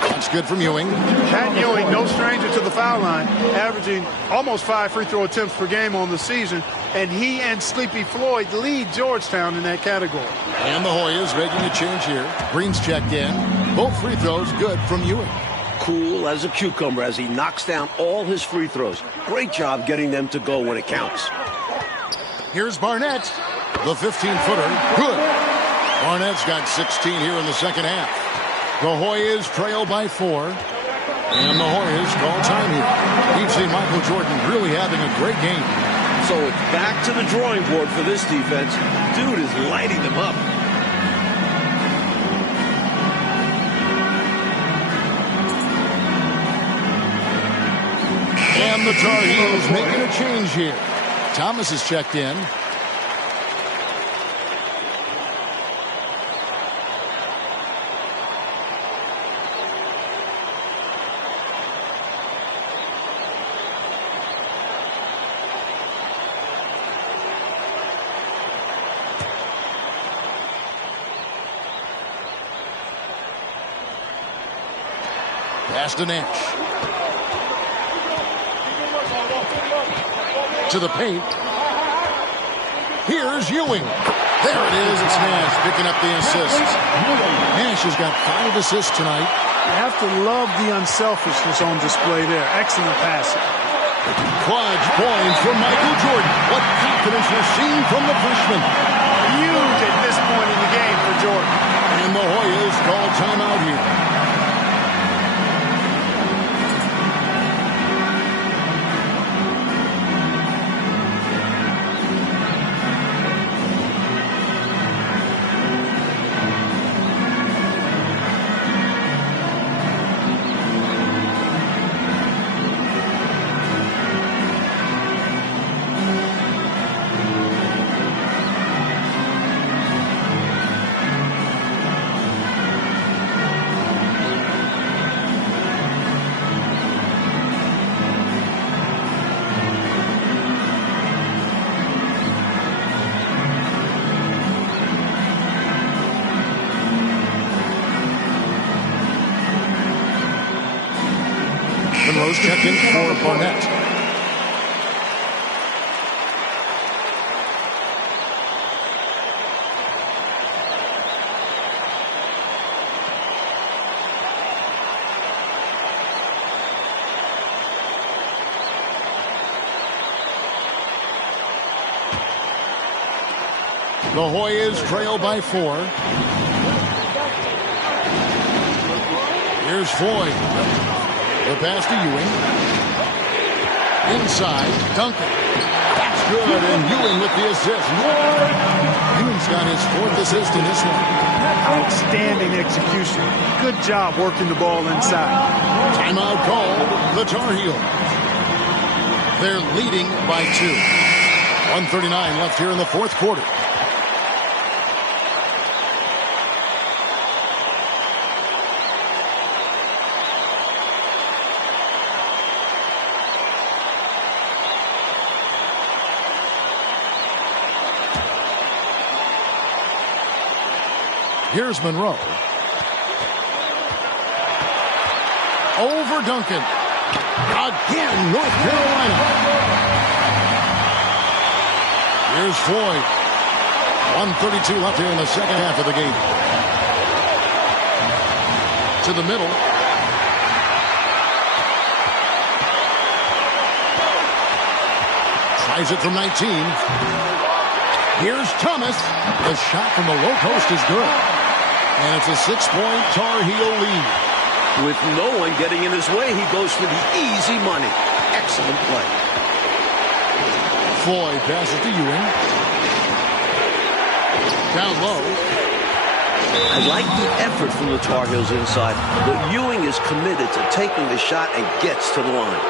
That's good from Ewing. Pat Ewing, no stranger to the foul line, averaging almost 5 free throw attempts per game on the season. And he and Sleepy Floyd lead Georgetown in that category. And the Hoyas making a change here. Green's checked in. Both free throws good from Ewing. Cool as a cucumber as he knocks down all his free throws. Great job getting them to go when it counts. Here's Barnett. The 15-footer. Good. Barnett's got 16 here in the second half. The Hoyas trail by 4. And the Hoyas call time here. We've seen Michael Jordan really having a great game. So it's back to the drawing board for this defense. Dude is lighting them up. And the Tar Heels making a change here. Thomas is checked in. Pass to Nash. To the paint. Here's Ewing. There it is. It's Nash picking up the assist. Nash has got 5 assists tonight. You have to love the unselfishness on display there. Excellent passing. Clutch point from Michael Jordan. What confidence we're seeing from the freshman. Huge at this point in the game for Jordan. And the Hoyas call timeout here. Heroes check in for Barnett. The Hoyas trail by 4. Here's Floyd. The pass to Ewing. Inside, Duncan. That's good, and Ewing with the assist. Ewing's got his 4th assist in this one. Outstanding execution. Good job working the ball inside. Timeout called, the Tar Heels. They're leading by 2. 1:39 left here in the 4th quarter. Here's Monroe. Over Duncan. Again, North Carolina. Here's Floyd. 1:32 left here in the second half of the game. To the middle. Tries it from 19. Here's Thomas. The shot from the low post is good. And it's a 6-point Tar Heel lead. With no one getting in his way, he goes for the easy money. Excellent play. Floyd passes to Ewing. Down low. I like the effort from the Tar Heels inside, but Ewing is committed to taking the shot and gets to the line.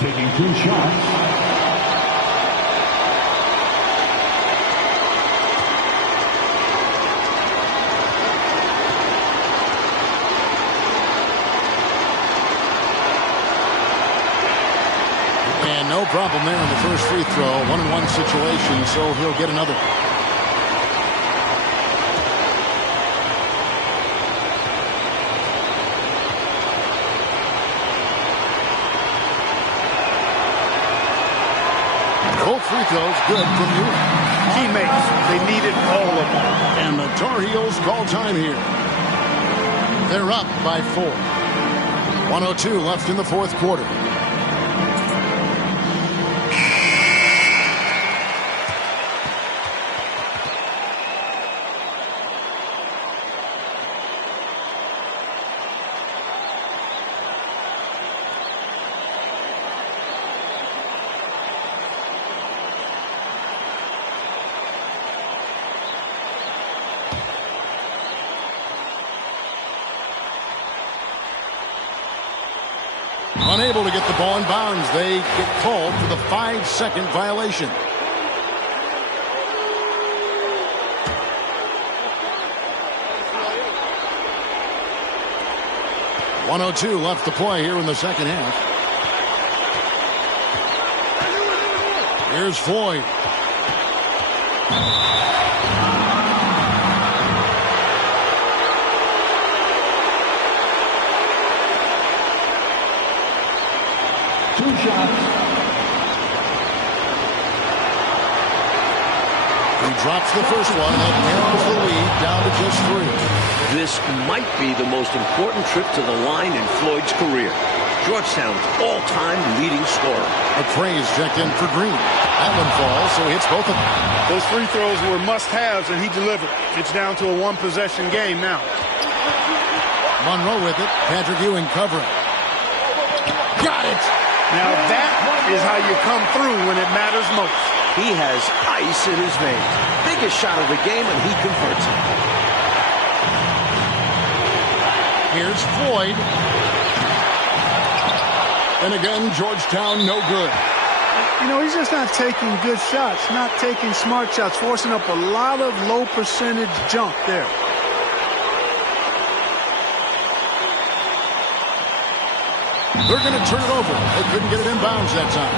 Taking 2 shots. And no problem there in the first free throw. 1-on-1 situation, so he'll get another. Both free throws good from you. Teammates, they needed all of them. And the Tar Heels call time here. They're up by 4. 1:02 left in the 4th quarter. Unable to get the ball in bounds. They get called for the 5-second violation. .102 left to play here in the second half. Here's Floyd. Shots. He drops the first one and narrows the lead down to just 3. This might be the most important trip to the line in Floyd's career. Georgetown's all-time leading scorer. McCray is checked in for Green. That one falls, so he hits both of them. Those free throws were must-haves, and he delivered. It's down to a 1-possession game now. Monroe with it. Patrick Ewing covering. Got it! Now that is how you come through when it matters most. He has ice in his veins. Biggest shot of the game, and he converts it. Here's Floyd. And again, Georgetown no good. You know, he's just not taking good shots, not taking smart shots, forcing up a lot of low percentage jump there. They're going to turn it over. They couldn't get it in bounds that time.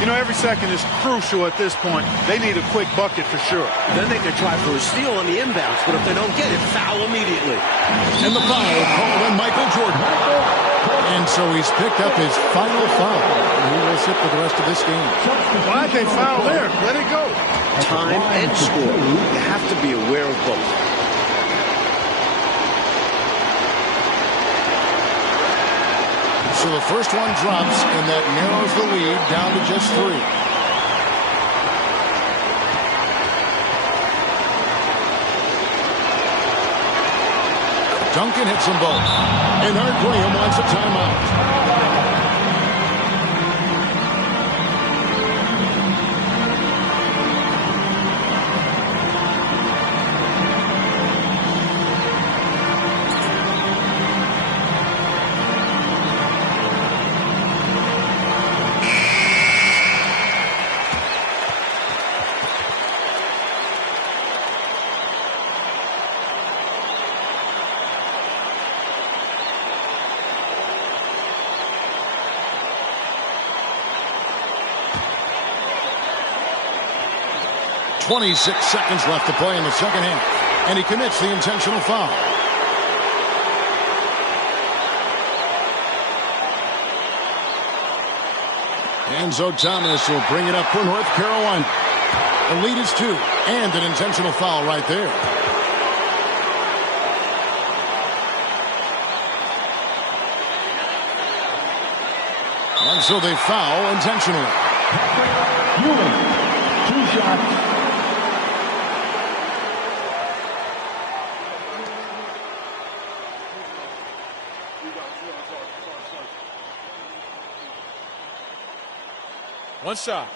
You know, every second is crucial at this point. They need a quick bucket for sure. Then they can try for a steal on the inbounds, but if they don't get it, foul immediately. And the foul called on Michael Jordan. And so he's picked up his final foul. He will sit for the rest of this game. Why'd they foul there? Let it go. Time and score. You have to be aware of both. So the first one drops, and that narrows the lead down to just 3. Duncan hits them both. And Art Graham wants a timeout. .26 seconds left to play in the second half. And he commits the intentional foul. Enzo Thomas will bring it up for North Carolina. The lead is 2. And an intentional foul right there. And so they foul intentionally. Ewing, 2 shots. One shot.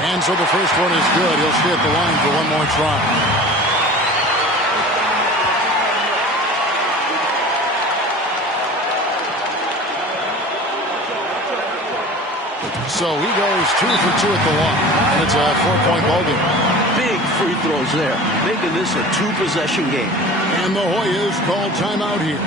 And so the first one is good. He'll stay at the line for one more try. So he goes 2 for 2 at the line. And it's a 4-point ball game. Big free throws there, making this a 2-possession game. And the Hoyas call timeout here.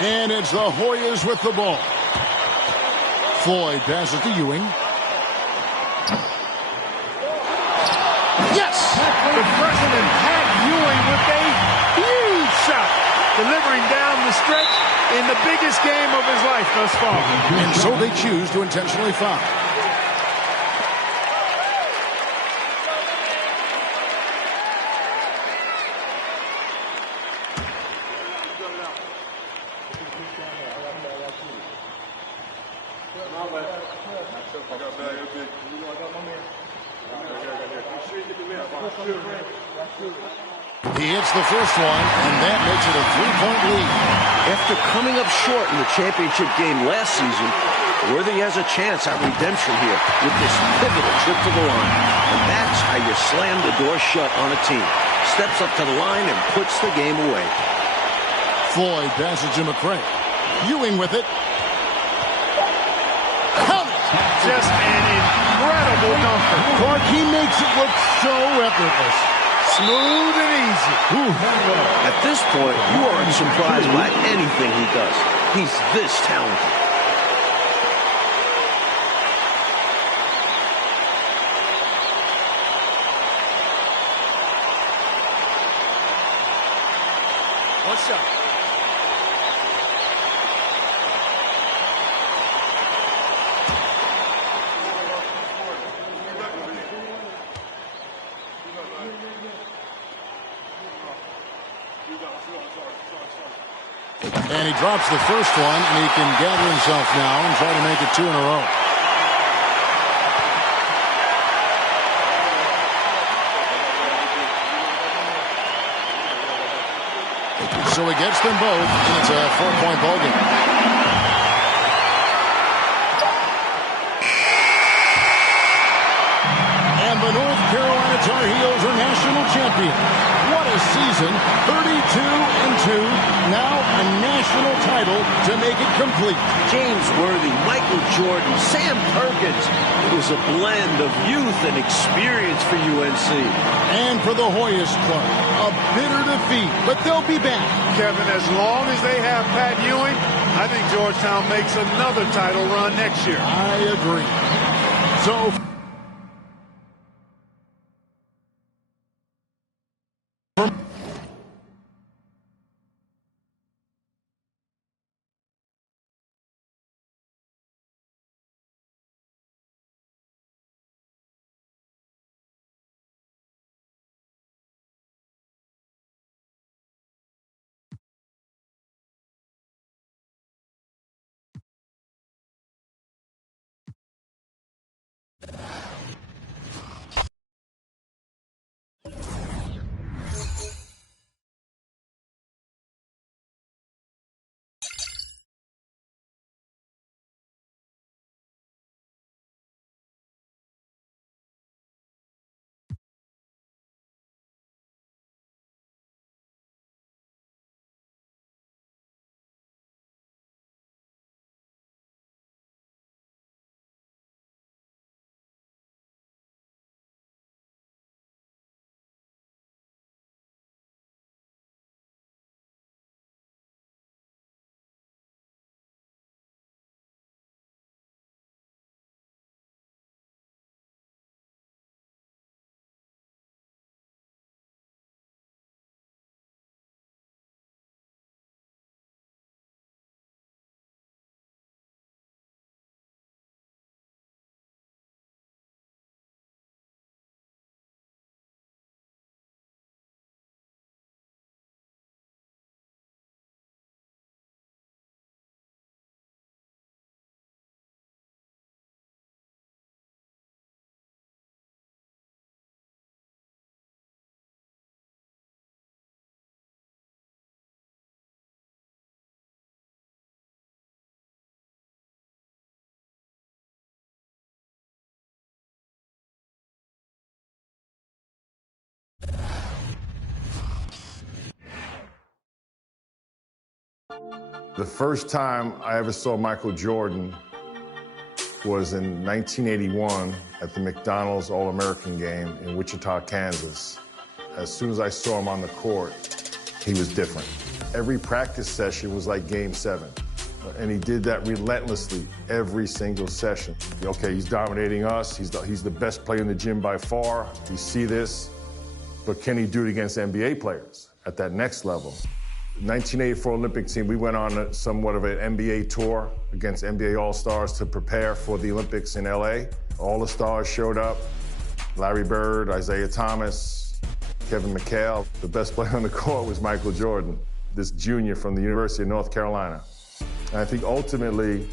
And it's the Hoyas with the ball. Floyd passes to Ewing. Yes! The freshman Pat Ewing with a huge shot, delivering down the stretch in the biggest game of his life thus far. And so they choose to intentionally foul. He hits the first one, and that makes it a 3-point lead. After coming up short in the championship game last season, Worthy has a chance at redemption here with this pivotal trip to the line. And that's how you slam the door shut on a team. Steps up to the line and puts the game away. Floyd passes to McCray. Ewing with it. Just an incredible dunker. Clark, he makes it look so effortless. Smooth and easy. Ooh. At this point, you aren't surprised by anything he does. He's this talented. What's up? And he drops the first one, and he can gather himself now and try to make it 2 in a row. So he gets them both, and it's a 4-point ball game. And the North Carolina Tar Heels are national champions. What a season, 32-2, now a national title to make it complete. James Worthy, Michael Jordan, Sam Perkins. It was a blend of youth and experience for UNC. And for the Hoyas club, a bitter defeat, but they'll be back. Kevin, as long as they have Pat Ewing, I think Georgetown makes another title run next year. I agree. So the first time I ever saw Michael Jordan was in 1981 at the McDonald's All-American game in Wichita, Kansas. As soon as I saw him on the court, he was different. Every practice session was like Game 7. And he did that relentlessly every single session. Okay, he's dominating us. He's the best player in the gym by far. We see this. But can he do it against NBA players at that next level? 1984 Olympic team, we went on somewhat of an NBA tour against NBA All-Stars to prepare for the Olympics in LA. All the stars showed up. Larry Bird, Isaiah Thomas, Kevin McHale. The best player on the court was Michael Jordan, this junior from the University of North Carolina. And I think ultimately,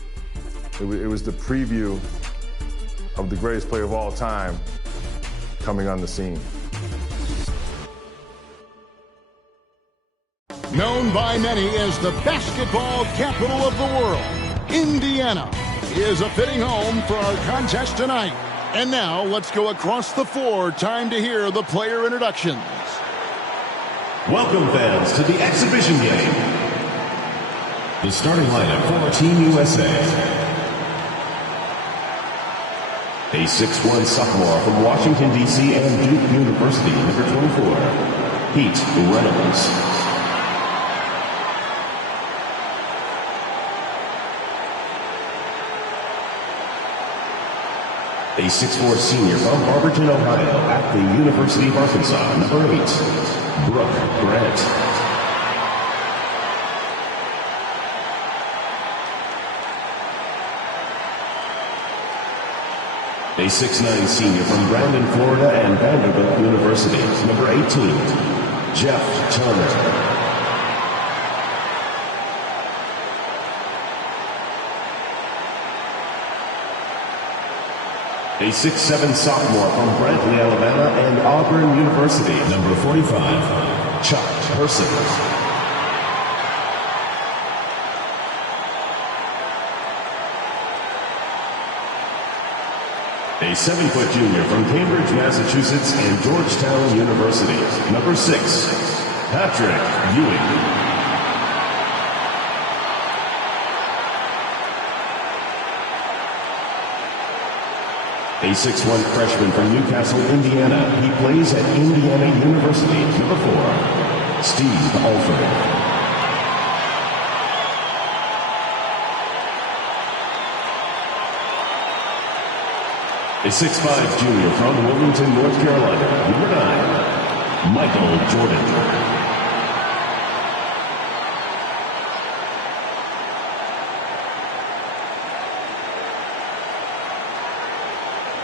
it was the preview of the greatest player of all time coming on the scene. known by many as the basketball capital of the world, Indiana is a fitting home for our contest tonight. And now let's go across the floor. Time to hear the player introductions. Welcome, fans, to the exhibition game. The starting lineup for Team USA. A 6'1" sophomore from Washington, D.C. and Duke University, number 24, Pete Reynolds. A 6'4" senior from Barberton, Ohio, at the University of Arkansas, number 8, Brooke Grant. A 6'9 senior from Brandon, Florida and Vanderbilt University, number 18, Jeff Turner. A 6'7 sophomore from Brantley, Alabama and Auburn University, number 45, Chuck Person. A 7-foot junior from Cambridge, Massachusetts and Georgetown University, number 6, Patrick Ewing. A 6'1 freshman from Newcastle, Indiana. He plays at Indiana University, number 4, Steve Alford. A 6'5 junior from Wilmington, North Carolina, number 9, Michael Jordan.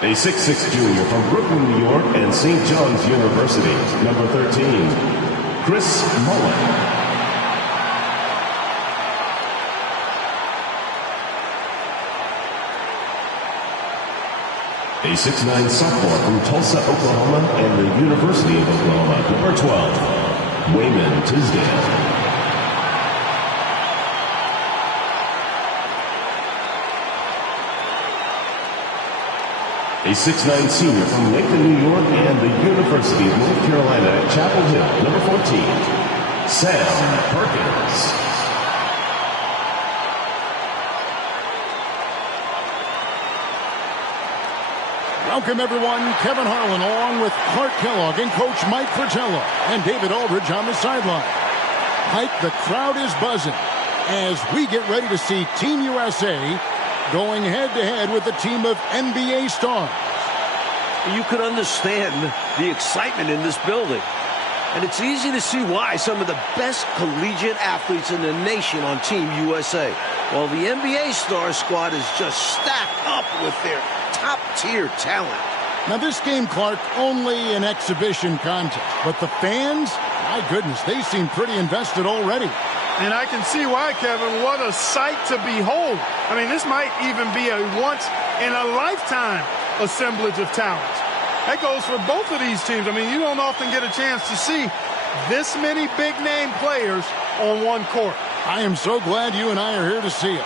A 6'6 junior from Brooklyn, New York and St. John's University, number 13, Chris Mullen. A 6'9 sophomore from Tulsa, Oklahoma and the University of Oklahoma, number 12, Wayman Tisdale. A 6'9 senior from Lakeland, New York and the University of North Carolina at Chapel Hill, number 14, Sam Perkins. Welcome, everyone. Kevin Harlan along with Clark Kellogg and Coach Mike Fratello and David Aldridge on the sideline. Mike, the crowd is buzzing as we get ready to see Team USA going head-to-head with a team of NBA stars. You could understand the excitement in this building. And it's easy to see why some of the best collegiate athletes in the nation on Team USA. While the NBA star squad is just stacked up with their top-tier talent. Now this game, Clark, only an exhibition contest. But the fans, my goodness, they seem pretty invested already. And I can see why, Kevin. What a sight to behold. I mean, this might even be a once-in-a-lifetime assemblage of talent. That goes for both of these teams. I mean, you don't often get a chance to see this many big-name players on one court. I am so glad you and I are here to see it.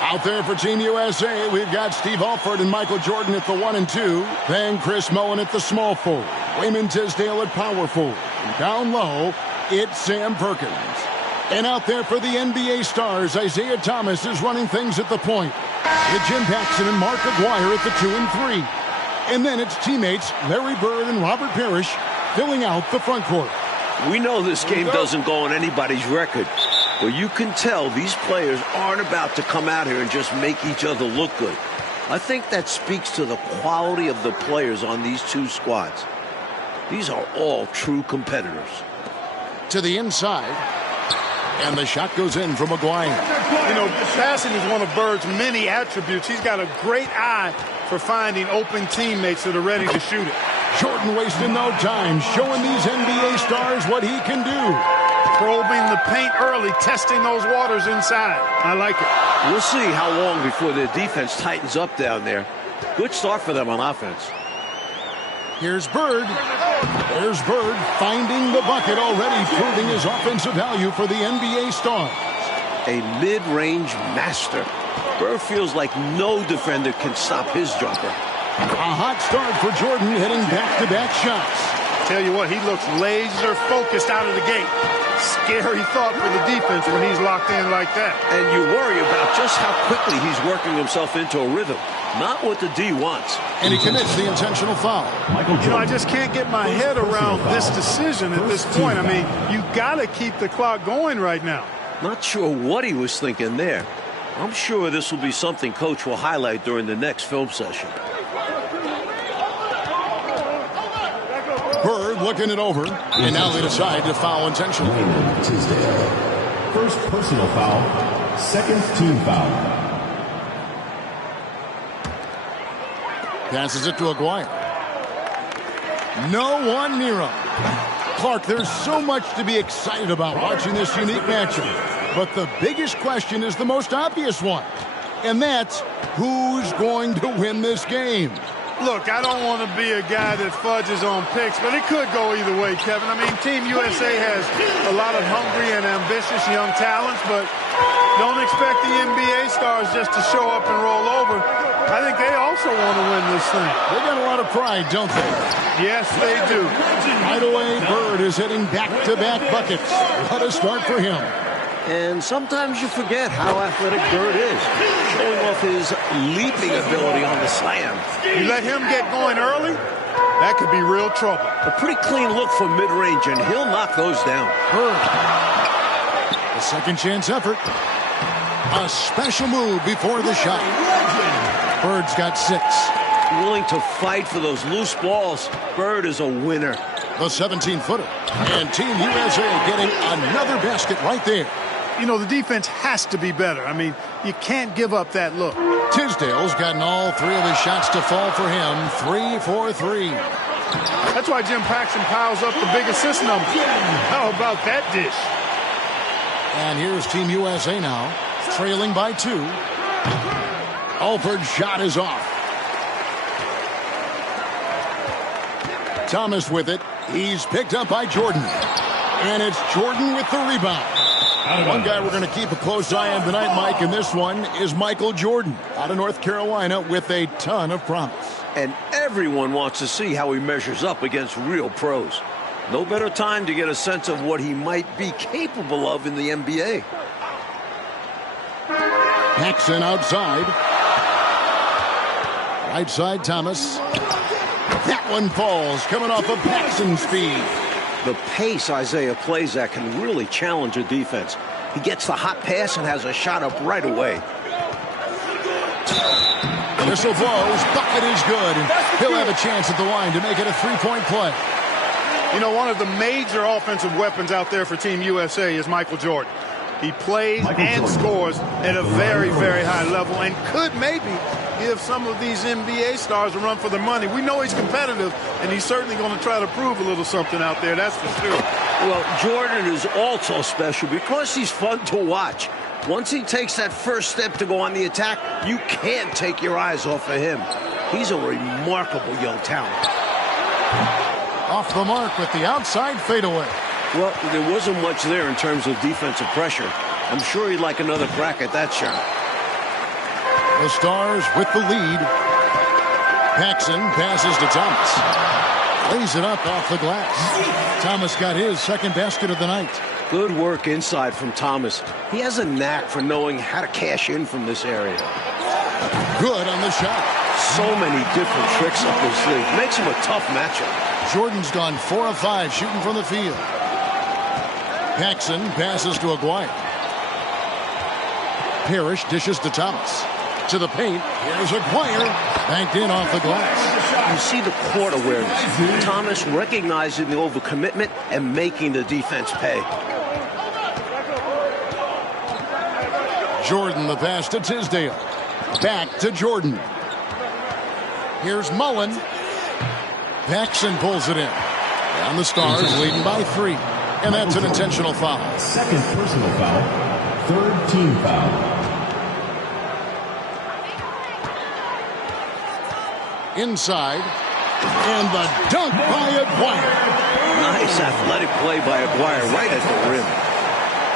Out there for Team USA, we've got Steve Alford and Michael Jordan at the 1 and 2. Then Chris Mullen at the small forward. Wayman Tisdale at power forward. And down low, it's Sam Perkins. And out there for the NBA stars, Isaiah Thomas is running things at the point. It's Jim Paxson and Mark Aguirre at the 2 and 3. And then it's teammates Larry Bird and Robert Parrish filling out the front court. We know this game doesn't go on anybody's record, but you can tell these players aren't about to come out here and just make each other look good. I think that speaks to the quality of the players on these two squads. These are all true competitors. To the inside. And the shot goes in from Aguirre. You know, passing is one of Bird's many attributes. He's got a great eye for finding open teammates that are ready to shoot it. Jordan wasting no time, showing these NBA stars what he can do. Probing the paint early, testing those waters inside. I like it. We'll see how long before their defense tightens up down there. Good start for them on offense. Here's Bird. There's Bird finding the bucket already, proving his offensive value for the NBA stars. A mid-range master. Bird feels like no defender can stop his jumper. A hot start for Jordan, hitting back-to-back shots. Tell you what, he looks laser focused out of the gate. Scary thought for the defense when he's locked in like that. And you worry about just how quickly he's working himself into a rhythm. Not what the D wants. And he commits the intentional foul. You know, I just can't get my head around this decision at this point. I mean, you got to keep the clock going right now. Not sure what he was thinking there. I'm sure this will be something Coach will highlight during the next film session. Bird looking it over, and now they decide to foul intentionally. Wayman Tisdale. First personal foul, second team foul. Passes it to Aguirre. No one near him. Clark, there's so much to be excited about watching this unique matchup. But the biggest question is the most obvious one. And that's who's going to win this game. Look, I don't want to be a guy that fudges on picks, but it could go either way, Kevin. I mean, Team USA has a lot of hungry and ambitious young talents, but don't expect the NBA stars just to show up and roll over. I think they also want to win this thing. They got a lot of pride, don't they? Yes, they do. Right away, Bird is hitting back-to-back buckets. What a start for him. And sometimes you forget how athletic Bird is, showing off his leaping ability on the slam. You let him get going early, that could be real trouble. A pretty clean look from mid-range, and he'll knock those down. Bird. A second chance effort. A special move before the shot. Bird's got 6. Willing to fight for those loose balls. Bird is a winner. The 17-footer. And Team USA getting another basket right there. You know, the defense has to be better. I mean, you can't give up that look. Tisdale's gotten all 3 of his shots to fall for him. 3 for 3. That's why Jim Paxson piles up the big assist number. How about that dish? And here's Team USA now, trailing by 2. Alford's shot is off. Thomas with it. He's picked up by Jordan. And it's Jordan with the rebound. One guy we're going to keep a close eye on tonight, Mike, and this one is Michael Jordan out of North Carolina with a ton of promise. And everyone wants to see how he measures up against real pros. No better time to get a sense of what he might be capable of in the NBA. Paxson outside. Right side, Thomas. That one falls, coming off of Paxson's speed. The pace Isaiah plays at can really challenge a defense. He gets the hot pass and has a shot up right away. Whistle blows, bucket is good, and he'll have a chance at the line to make it a 3-point play. You know, one of the major offensive weapons out there for Team USA is Michael Jordan. He plays and scores at a very, very high level and could maybe give some of these NBA stars a run for their money. We know he's competitive, and he's certainly going to try to prove a little something out there, that's for sure. Well, Jordan is also special because he's fun to watch. Once he takes that first step to go on the attack, you can't take your eyes off of him. He's a remarkable young talent. Off the mark with the outside fadeaway. Well, there wasn't much there in terms of defensive pressure. I'm sure he'd like another crack at that shot. The Stars with the lead. Paxson passes to Thomas. Lays it up off the glass. Thomas got his second basket of the night. Good work inside from Thomas. He has a knack for knowing how to cash in from this area. Good on the shot. So many different tricks up his sleeve. Makes him a tough matchup. Jordan's gone 4 of 5 shooting from the field. Paxson passes to Aguirre. Parrish dishes to Thomas. To the paint. Here's Aguirre. Banked in off the glass. You see the court awareness. Thomas recognizing the overcommitment and making the defense pay. Jordan the pass to Tisdale. Back to Jordan. Here's Mullen. Paxson pulls it in. And the Stars leading by 3. And that's an intentional foul. Second personal foul. Third team foul. Inside. And the dunk by Aguirre. Nice athletic play by Aguirre right at the rim.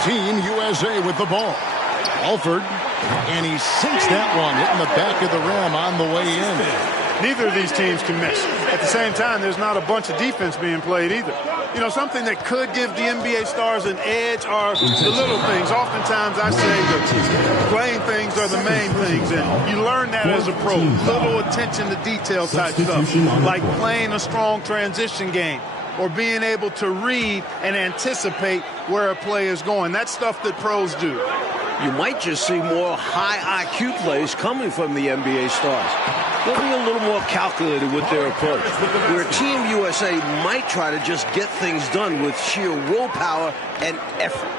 Team USA with the ball. Alford. And he sinks that one, hitting the back of the rim on the way in. Neither of these teams can miss. At the same time, there's not a bunch of defense being played either. You know, something that could give the NBA stars an edge are the little things. Oftentimes, I say the playing things are the main things, and you learn that as a pro. Little attention to detail type stuff, like playing a strong transition game or being able to read and anticipate where a play is going. That's stuff that pros do. You might just see more high IQ plays coming from the NBA stars. They'll be a little more calculated with their approach, where Team USA might try to just get things done with sheer willpower and effort.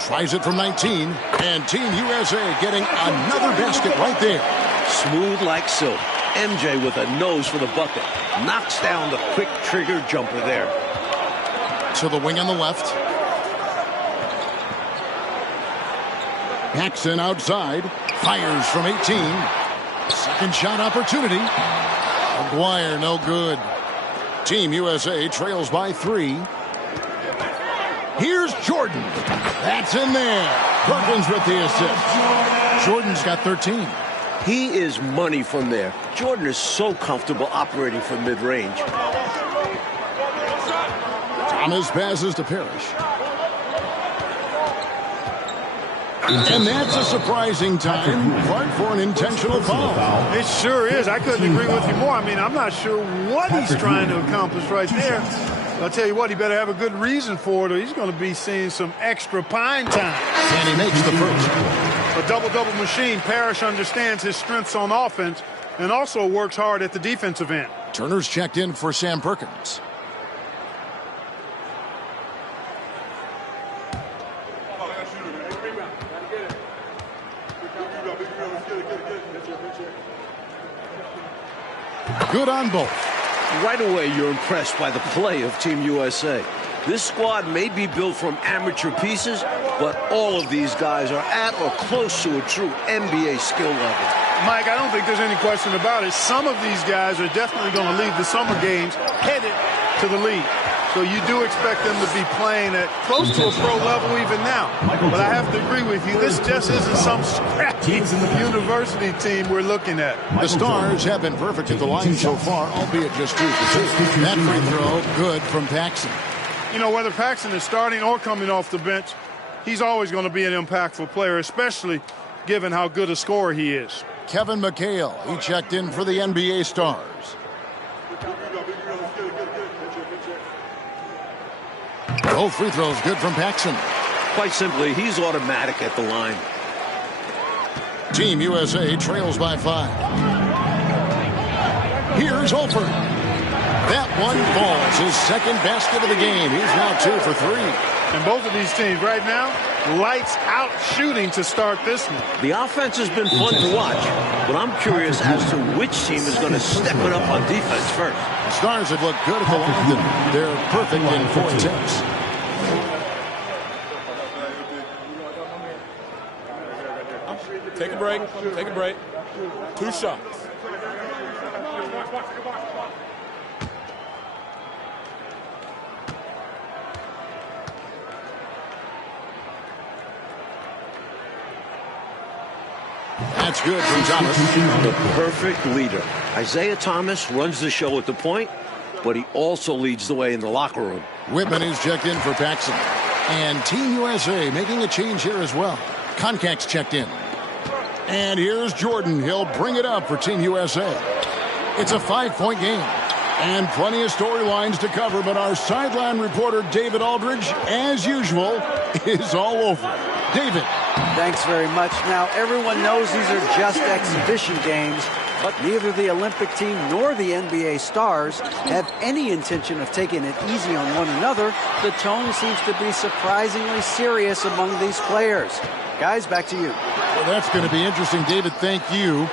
Tries it from 19, and Team USA getting another basket right there. Smooth like silk. MJ with a nose for the bucket. Knocks down the quick trigger jumper there. To the wing on the left. Paxson outside. Fires from 18. Second shot opportunity. McGuire no good. Team USA trails by 3. Here's Jordan. That's in there. Perkins with the assist. Jordan's got 13. He is money from there. Jordan is so comfortable operating from mid-range. Thomas passes to Parrish. And that's a surprising time for an intentional foul. It sure is. I couldn't agree with you more. I mean, I'm not sure what he's trying to accomplish right there. I'll tell you what, he better have a good reason for it, or he's going to be seeing some extra pine time. And he makes the first. A double-double machine. Parrish understands his strengths on offense and also works hard at the defensive end. Turner's checked in for Sam Perkins. Good on both. Right away, you're impressed by the play of Team USA. This squad may be built from amateur pieces, but all of these guys are at or close to a true NBA skill level. Mike, I don't think there's any question about it. Some of these guys are definitely going to leave the summer games headed to the league. So you do expect them to be playing at close to a pro level even now. But I have to agree with you, this just isn't some scrappy university team we're looking at. The Stars have been perfect at the line so far, albeit just 2 for 2. That free throw, good from Paxson. You know, whether Paxson is starting or coming off the bench, he's always going to be an impactful player, especially given how good a scorer he is. Kevin McHale, he checked in for the NBA Stars. Both free throws good from Paxson. Quite simply, he's automatic at the line. Team USA trails by 5. Here's Holford. That one falls, his second basket of the game. He's now 2 for 3. And both of these teams right now, lights out shooting to start this one. The offense has been fun to watch, but I'm curious as to which team is going to step it up on defense first. The Stars have looked good at the line, and they're perfect in 4 attempts. Take a break. Take a break. 2 shots. That's good from Thomas. The perfect leader. Isaiah Thomas runs the show at the point, but he also leads the way in the locker room. Whitman is checked in for Paxson. And Team USA making a change here as well. Koncak's checked in. And here's Jordan. He'll bring it up for Team USA. It's a 5-point game. And plenty of storylines to cover, but our sideline reporter, David Aldridge, as usual, is all over. David. Thanks very much. Now, everyone knows these are just exhibition games, but neither the Olympic team nor the NBA Stars have any intention of taking it easy on one another. The tone seems to be surprisingly serious among these players. Guys, back to you. Well, that's going to be interesting, David. Thank you.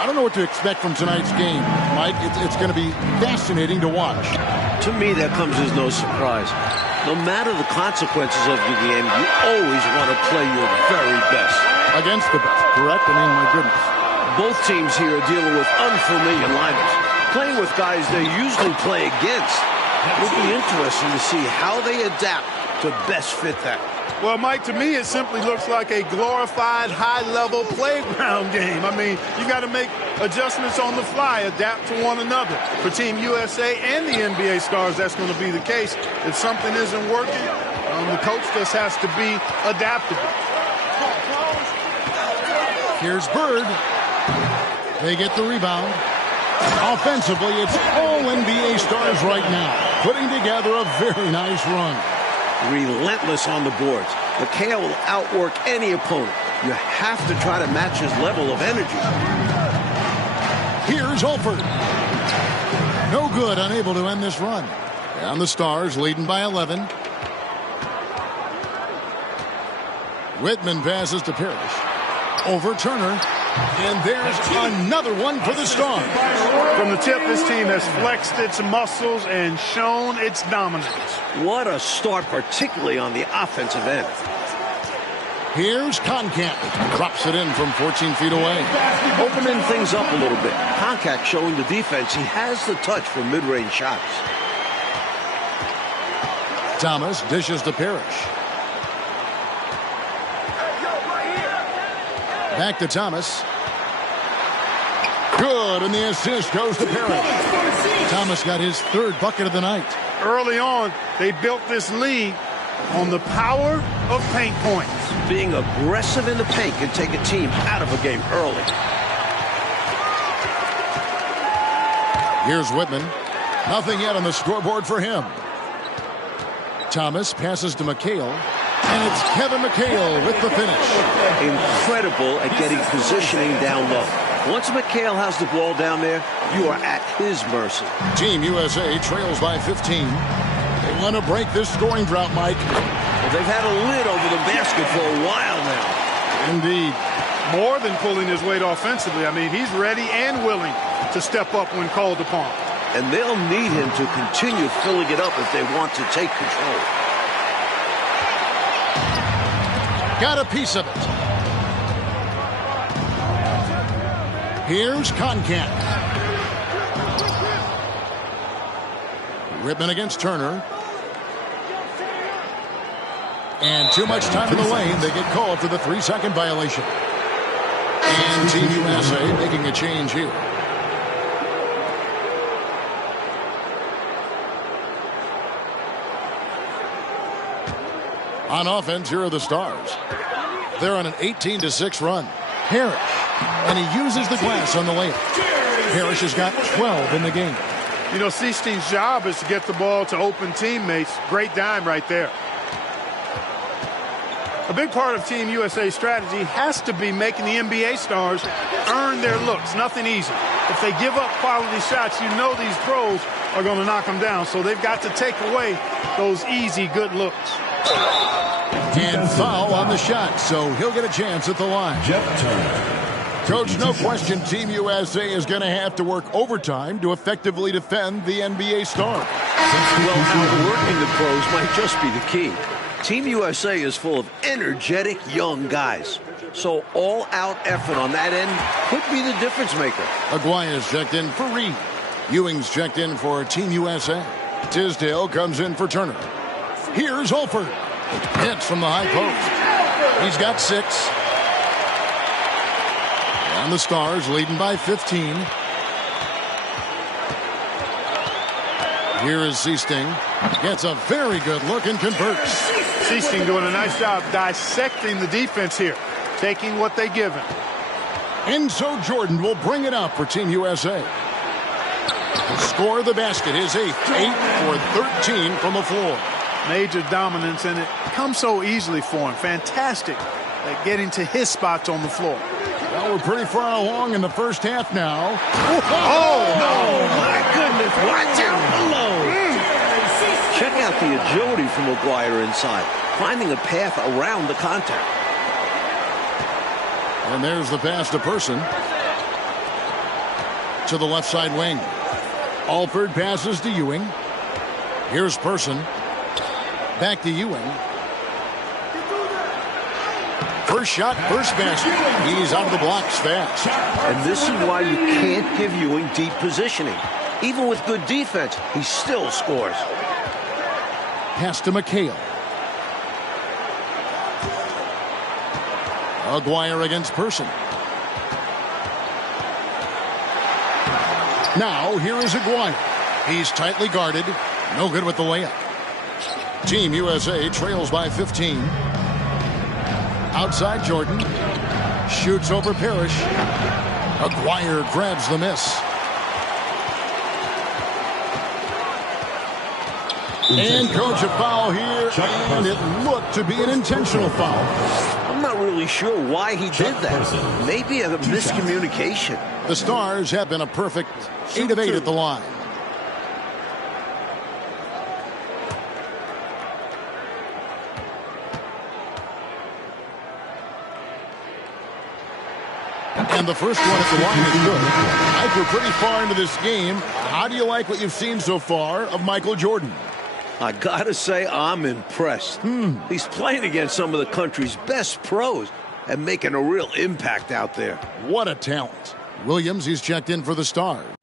I don't know what to expect from tonight's game, Mike. It's going to be fascinating to watch. To me, that comes as no surprise. No matter the consequences of the game, you always want to play your very best. Against the best, correct? I mean, my goodness. Both teams here are dealing with unfamiliar lineups, playing with guys they usually play against. It'll be interesting to see how they adapt to best fit that. Well, Mike, to me, it simply looks like a glorified high-level playground game. I mean, you got to make adjustments on the fly, adapt to one another. For Team USA and the NBA Stars, that's going to be the case. If something isn't working, the coach just has to be adaptable. Here's Bird. They get the rebound. Offensively, it's all NBA Stars right now, putting together a very nice run. Relentless on the boards. McHale will outwork any opponent. You have to try to match his level of energy. Here's Holford. No good, unable to end this run. And the Stars leading by 11. Whitman passes to Parrish. Over Turner. And there's another one for the Stars. From the tip, this team has flexed its muscles and shown its dominance. What a start, particularly on the offensive end. Here's Concat. Drops it in from 14 feet away. Opening things up a little bit. Concat showing the defense he has the touch for mid-range shots. Thomas dishes to Parrish. Back to Thomas. Good, and the assist goes to Parrish. Thomas got his third bucket of the night. Early on, they built this lead on the power of paint points. Being aggressive in the paint can take a team out of a game early. Here's Whitman. Nothing yet on the scoreboard for him. Thomas passes to McHale. And it's Kevin McHale with the finish. Incredible at getting positioning down low. Once McHale has the ball down there, you are at his mercy. Team USA trails by 15. They want to break this scoring drought, Mike. Well, they've had a lid over the basket for a while now. Indeed. More than pulling his weight offensively. I mean, he's ready and willing to step up when called upon. And they'll need him to continue filling it up if they want to take control. Got a piece of it. Here's Concat. Whitman against Turner. And too much time in the lane. They get called for the 3-second violation. And Team USA making a change here. On offense, here are the Stars. They're on an 18-6 run. Parrish. And he uses the glass on the layup. Parrish has got 12 in the game. You know, Seestein's job is to get the ball to open teammates. Great dime right there. A big part of Team USA's strategy has to be making the NBA stars earn their looks. Nothing easy. If they give up quality shots, you know these pros are going to knock them down. So they've got to take away those easy, good looks. And foul on the shot, so he'll get a chance at the line. Jeff Turner. Coach, no question Team USA is going to have to work overtime to effectively defend the NBA star. Well, outworking the pros might just be the key. Team USA is full of energetic young guys. So all-out effort on that end could be the difference maker. Aguaya's checked in for Reed. Ewing's checked in for Team USA. Tisdale comes in for Turner. Here's Holford. Hits from the high post. He's got 6. And the Stars leading by 15. Here is Seastein. Gets a very good look and converts. Seastein doing a nice job dissecting the defense here, taking what they give him. Enzo Jordan will bring it up for Team USA. The score of the basket is 8 for 13 from the floor. Major dominance, and it comes so easily for him. Fantastic at getting to his spots on the floor. Well, we're pretty far along in the first half now. Oh, my goodness. Watch out below. Check out the agility from McGuire inside, finding a path around the contact. And there's the pass to Person. To the left side wing. Alford passes to Ewing. Here's Person. Back to Ewing. First shot, first basket. He's out of the blocks fast. And this is why you can't give Ewing deep positioning. Even with good defense, he still scores. Pass to McHale. Aguirre against Person. Now, here is Aguirre. He's tightly guarded. No good with the layup. Team USA trails by 15. Outside Jordan. Shoots over Parrish. Aguirre grabs the miss. And coach, a foul here, and it looked to be an intentional foul. I'm not really sure why he did that. Maybe a miscommunication. The Stars have been a perfect 8 of 8 at the line. And the first one at the line is good. Mike, we're pretty far into this game. How do you like what you've seen so far of Michael Jordan? I gotta say, I'm impressed. He's playing against some of the country's best pros and making a real impact out there. What a talent. Williams, he's checked in for the Stars.